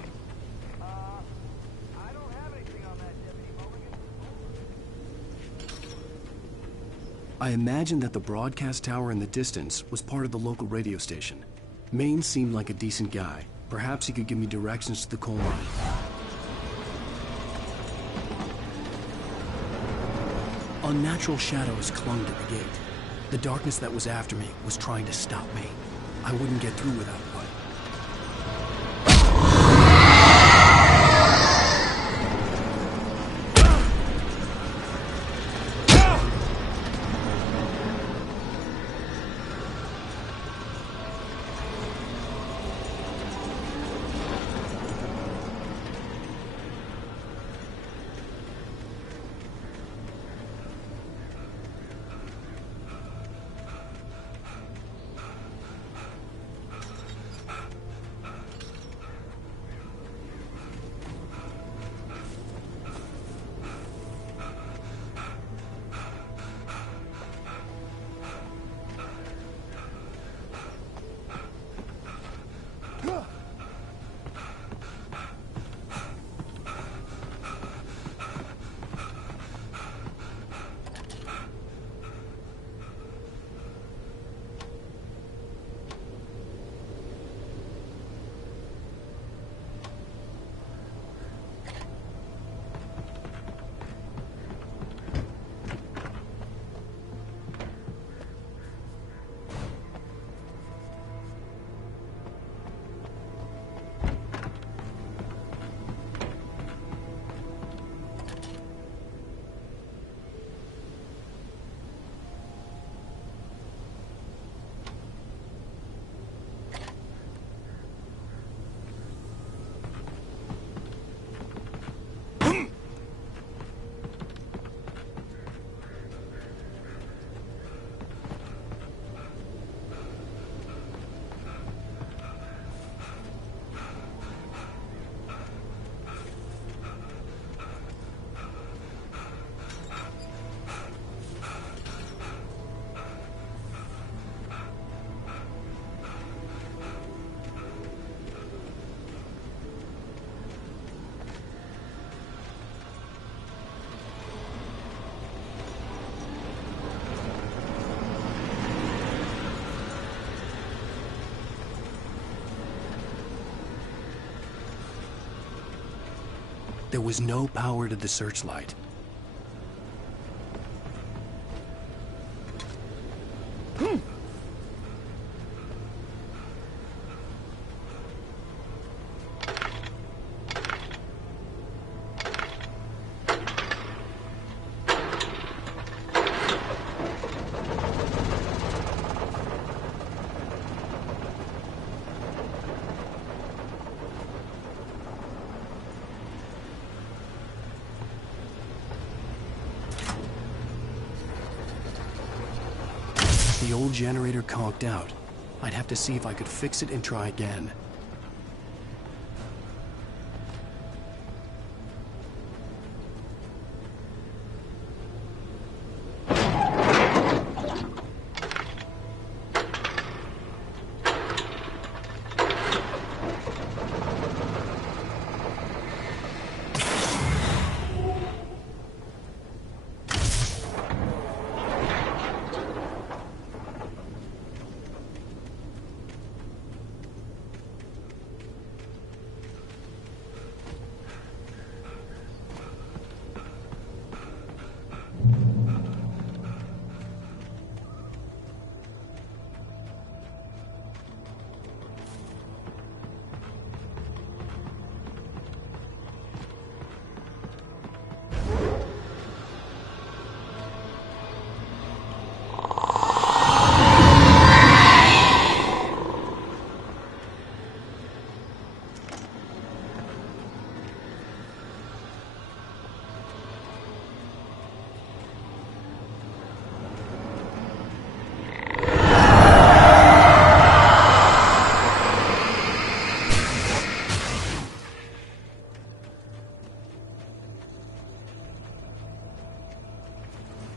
I don't have anything on that, Deputy Mulligan. I imagined that the broadcast tower in the distance was part of the local radio station. Maine seemed like a decent guy. Perhaps he could give me directions to the coal mine. Unnatural shadows clung to the gate. The darkness that was after me was trying to stop me. I wouldn't get through without one. There was no power to the searchlight. The old generator conked out. I'd have to see if I could fix it and try again.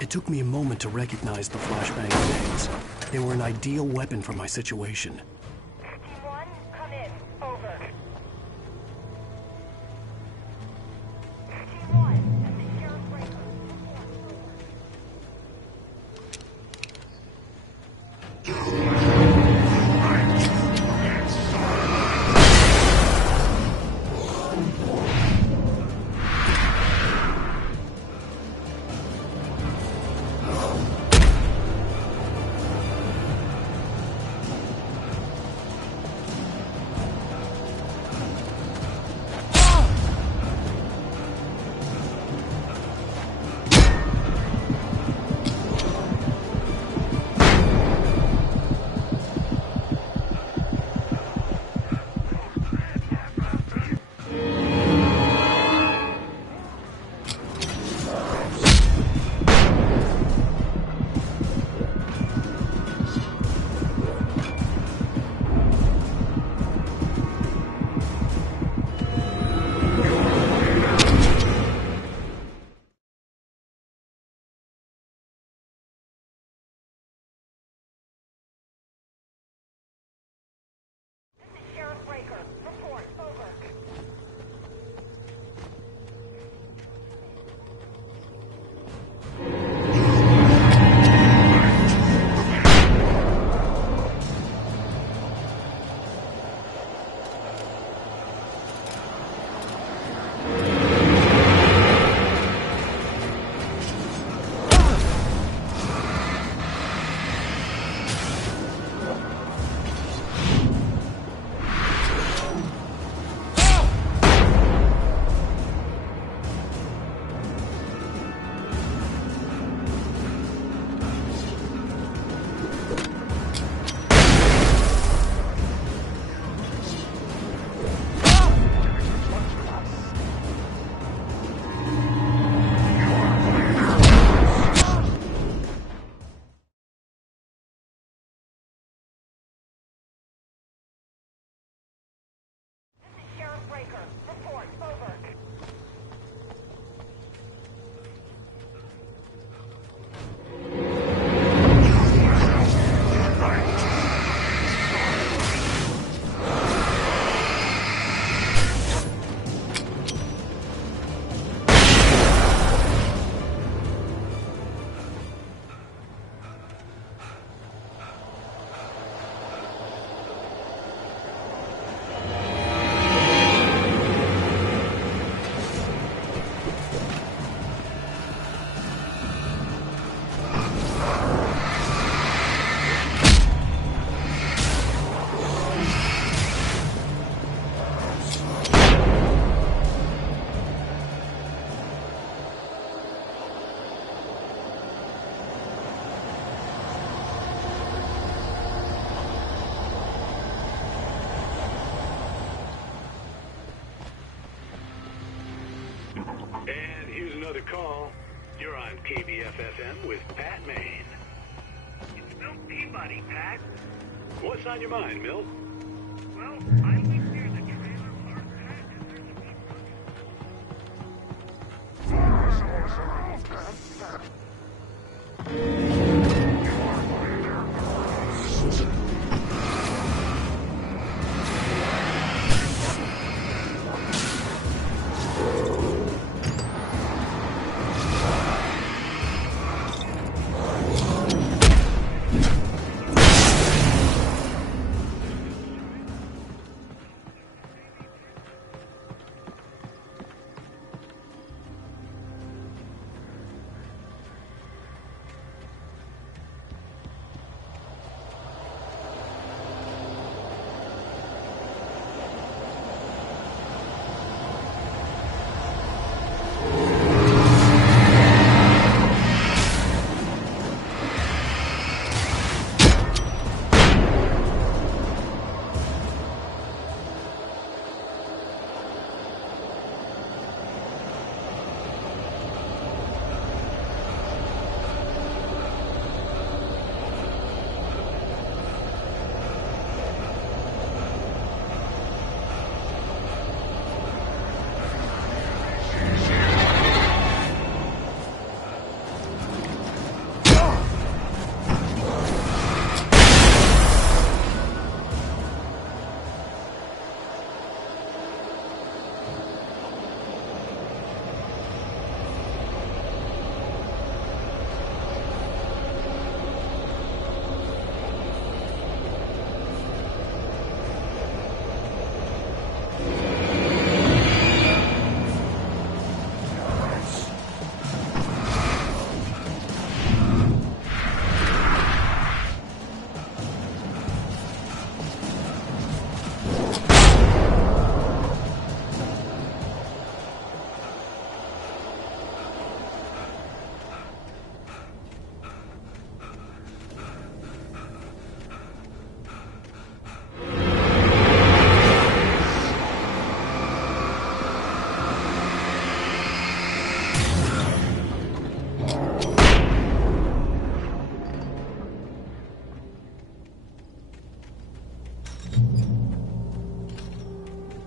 It took me a moment to recognize the flashbang grenades. They were an ideal weapon for my situation. Team 1, come in. Over. Team 1, secure breaker. another call. You're on KBF-FM with Pat Maine. It's Milt Peabody, Pat. What's on your mind, Milt? Well, I live near the trailer park, Pat, and there's a meat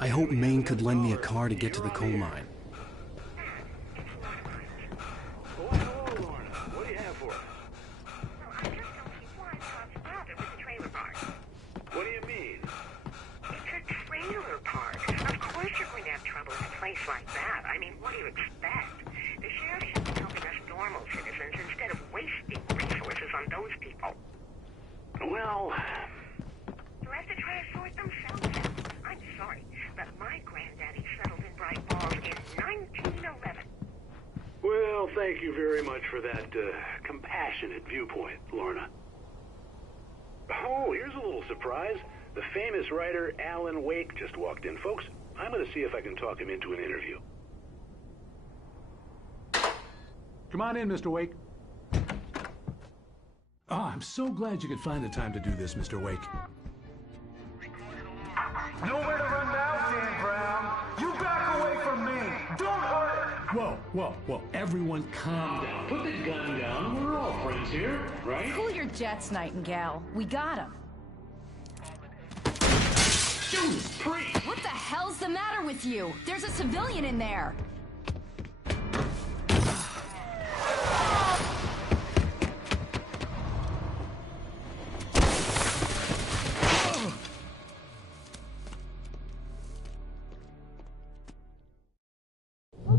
I hope Maine could lend me a car to get to the coal mine. What do you have for us? What do you mean? It's a trailer park. Of course you're going to have trouble in a place like that. I mean, what do you expect? The sheriff should be helping us normal citizens instead of wasting resources on those people. Well, You'll have to try to sort themselves out. I'm sorry, but my granddaddy settled in Bright Falls in 1911. well, thank you very much for that compassionate viewpoint, Lorna. Oh, here's a little surprise. The famous writer Alan Wake just walked in, folks. I'm going to see if I can talk him into an interview. Come on in, Mr. Wake. Oh, I'm so glad you could find the time to do this, Mr. Wake. Nowhere to run now, Dan Brown. You back away from me. Don't hurt. Whoa, whoa, whoa. Everyone calm down. Put the gun down. We're all friends here, right? Cool your jets, Nightingale. We got him. Judas Priest! What the hell's the matter with you? There's a civilian in there.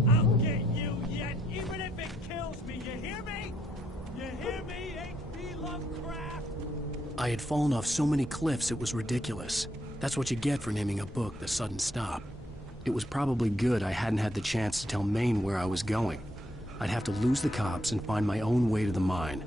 I'll get you yet, even if it kills me. You hear me? You hear me, H.P. Lovecraft? I had fallen off so many cliffs it was ridiculous. That's what you get for naming a book The Sudden Stop. It was probably good I hadn't had the chance to tell Maine where I was going. I'd have to lose the cops and find my own way to the mine.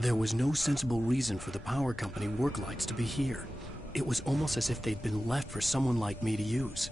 There was no sensible reason for the power company work lights to be here. It was almost as if they'd been left for someone like me to use.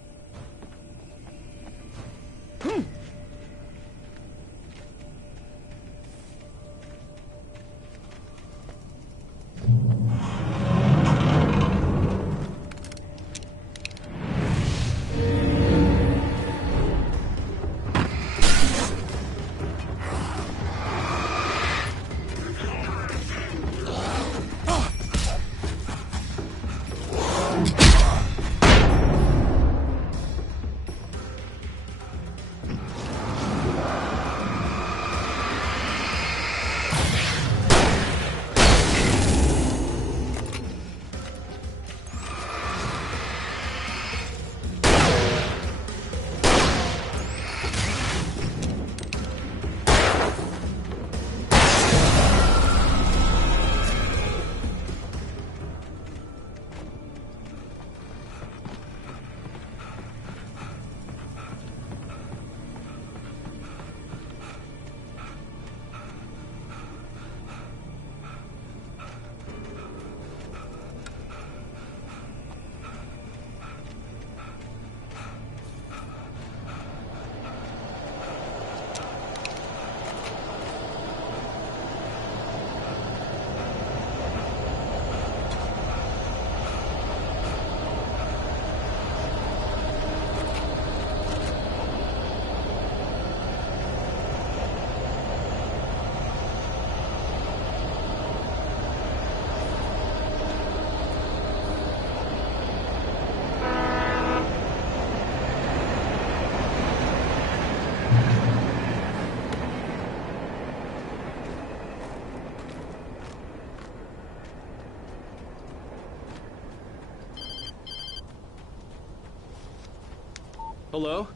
Hello?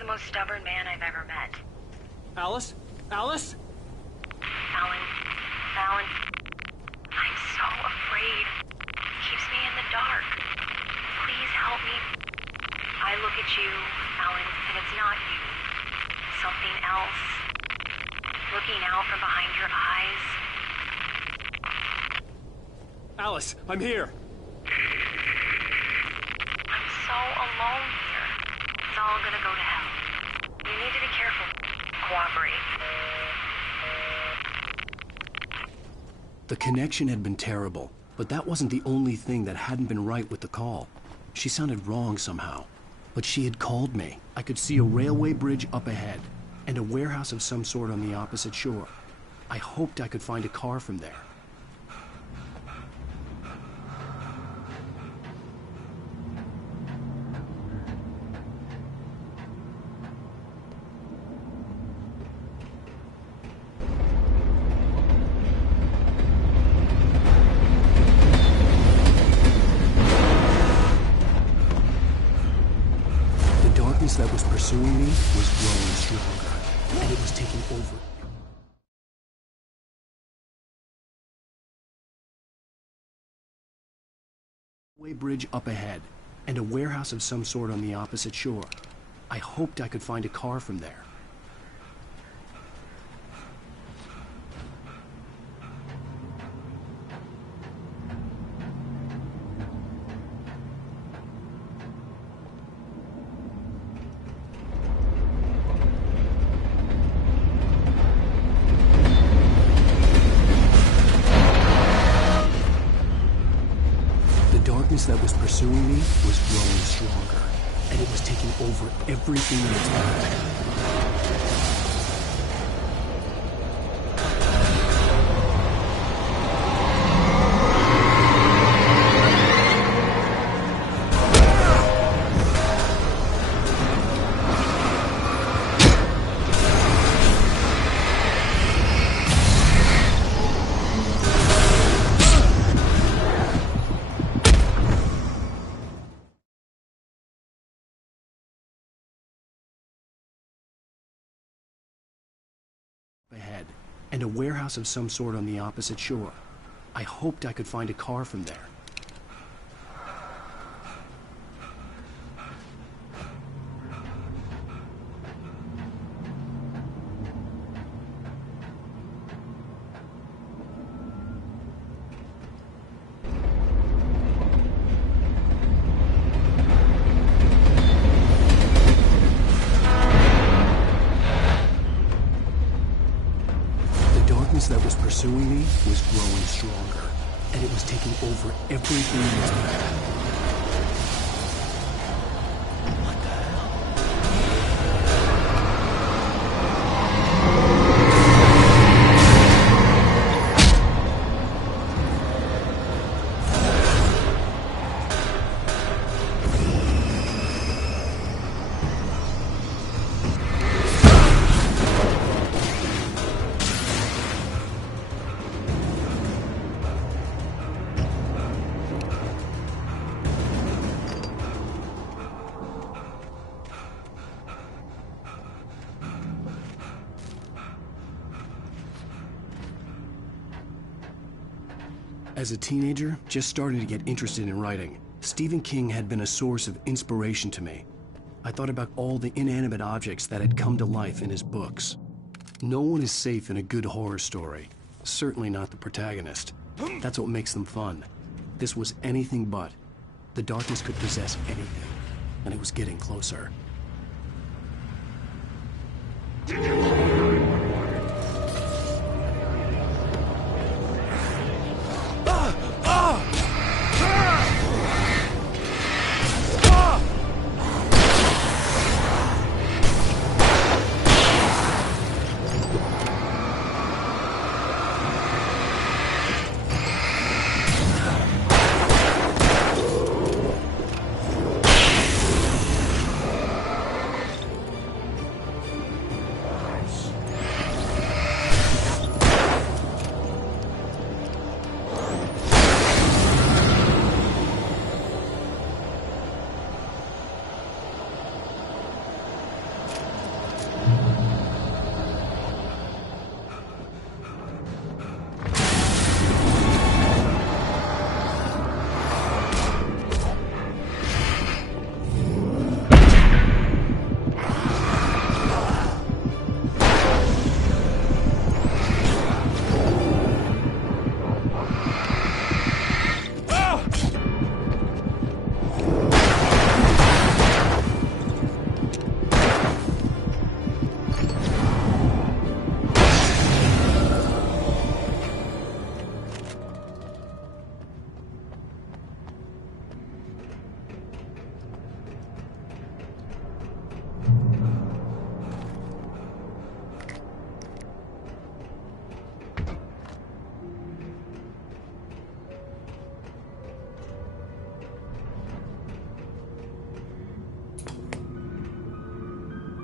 The most stubborn man I've ever met. Alice? Alice? Alan. Alan. I'm so afraid. Keeps me in the dark. Please help me. I look at you, Alan, and it's not you. Something else. Looking out from behind your eyes. Alice, I'm here. I'm so alone here. It's all gonna go to hell. You need to be careful. Cooperate. The connection had been terrible, but that wasn't the only thing that hadn't been right with the call. She sounded wrong somehow, but she had called me. I could see a railway bridge up ahead, and a warehouse of some sort on the opposite shore. I hoped I could find a car from there. That was pursuing me was growing stronger, and it was taking over. Railway bridge up ahead, and a warehouse of some sort on the opposite shore. I hoped I could find a car from there. That was pursuing me was growing stronger, and it was taking over everything in its path. Ahead, and a warehouse of some sort on the opposite shore. I hoped I could find a car from there. pursuing me was growing stronger, and it was taking over everything in its path. As a teenager, just starting to get interested in writing, Stephen King had been a source of inspiration to me. I thought about all the inanimate objects that had come to life in his books. No one is safe in a good horror story. Certainly not the protagonist. That's what makes them fun. This was anything but. The darkness could possess anything, and it was getting closer.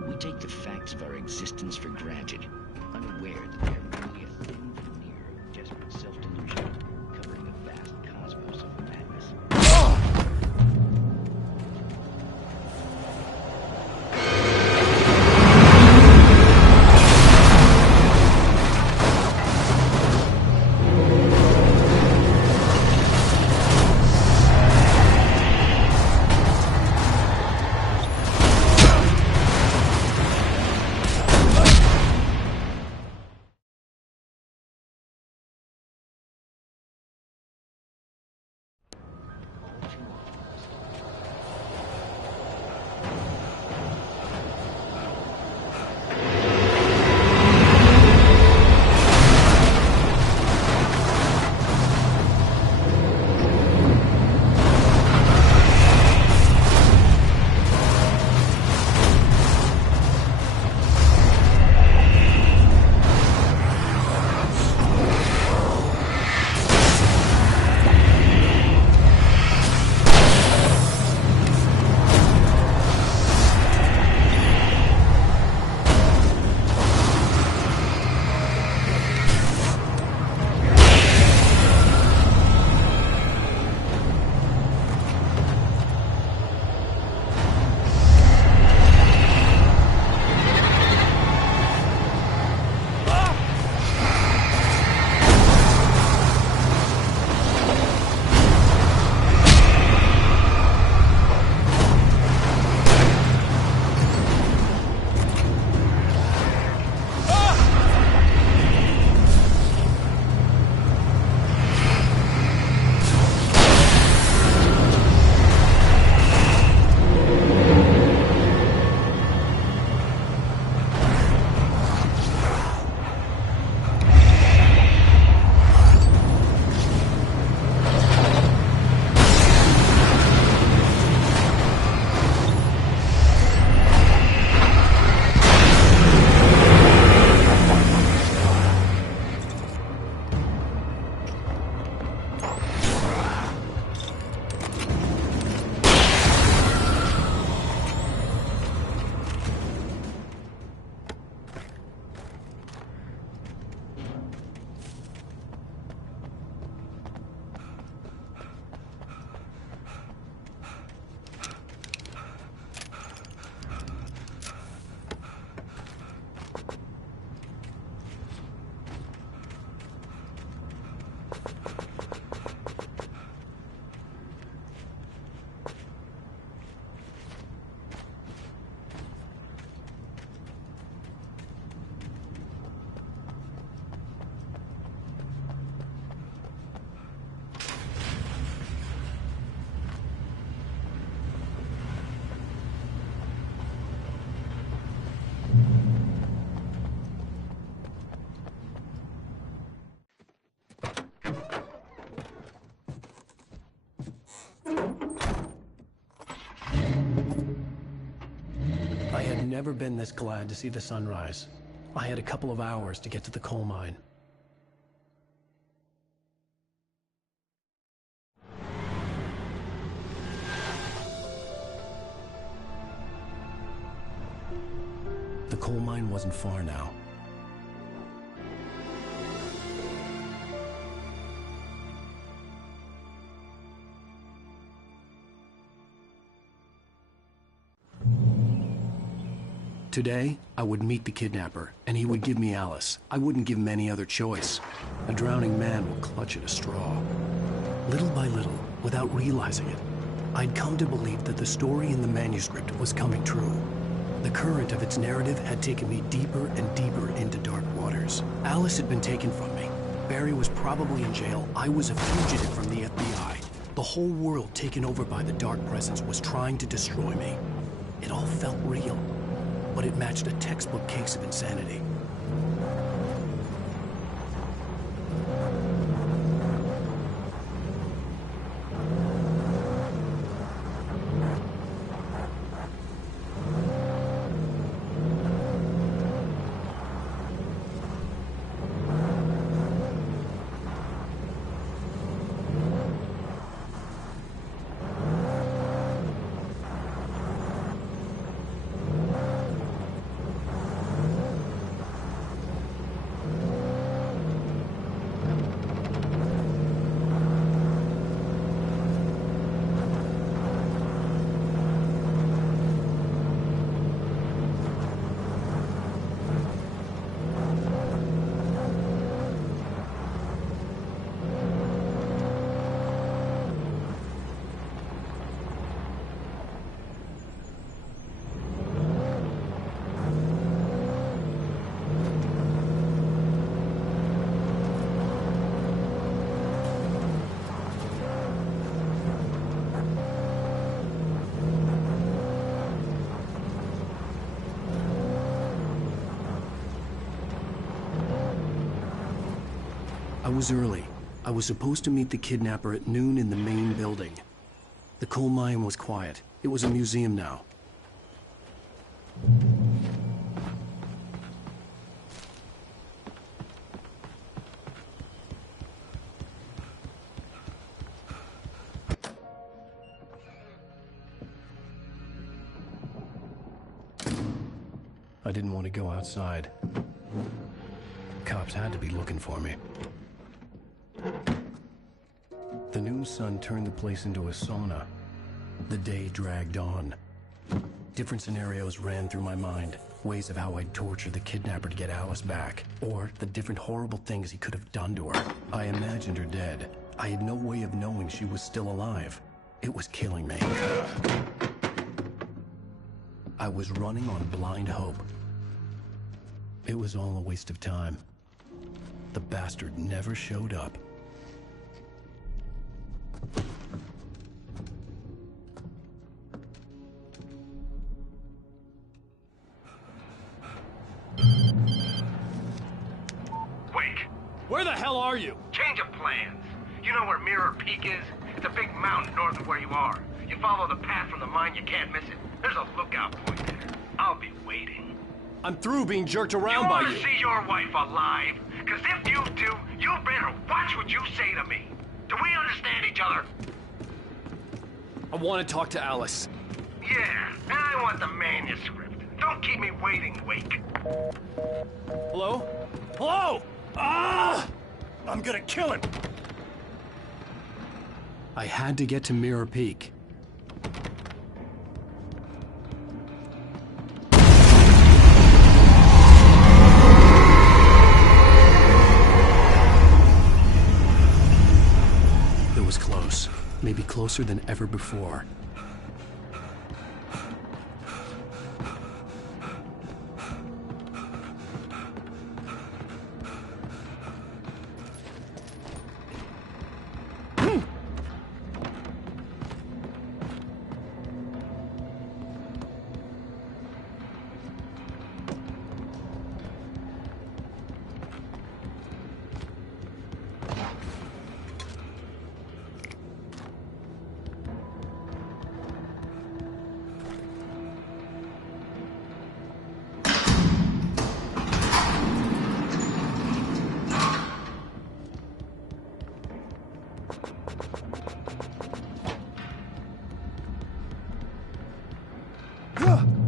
We take the facts of our existence for granted, unaware that they're merely a thin veneer of desperate self-delusion covering a vast cosmos of never been this glad to see the sunrise. I had a couple of hours to get to the coal mine. The coal mine wasn't far now. Today, I would meet the kidnapper, and he would give me Alice. I wouldn't give him any other choice. A drowning man will clutch at a straw. Little by little, without realizing it, I'd come to believe that the story in the manuscript was coming true. The current of its narrative had taken me deeper and deeper into dark waters. Alice had been taken from me. Barry was probably in jail. I was a fugitive from the FBI. The whole world taken over by the Dark Presence was trying to destroy me. It all felt real, but it matched a textbook case of insanity. I was early. I was supposed to meet the kidnapper at noon in the main building. The coal mine was quiet. It was a museum now. I didn't want to go outside. Cops had to be looking for me. The noon sun turned the place into a sauna. The day dragged on. Different scenarios ran through my mind. Ways of how I'd torture the kidnapper to get Alice back. Or the different horrible things he could have done to her. I imagined her dead. I had no way of knowing she was still alive. It was killing me. I was running on blind hope. It was all a waste of time. The bastard never showed up. Wake! Where the hell are you? Change of plans. You know where Mirror Peak is? It's a big mountain north of where you are. You follow the path from the mine, you can't miss it. There's a lookout point there. I'll be waiting. I'm through being jerked around by you. You want to see your wife alive? Because if you do, you better watch what you say to me. Do we understand each other? I want to talk to Alice. Yeah, and I want the manuscript. Don't keep me waiting, Wake. Hello? Hello? Ah! I'm gonna kill him. I had to get to Mirror Peak. It was close. Maybe closer than ever before. Ugh!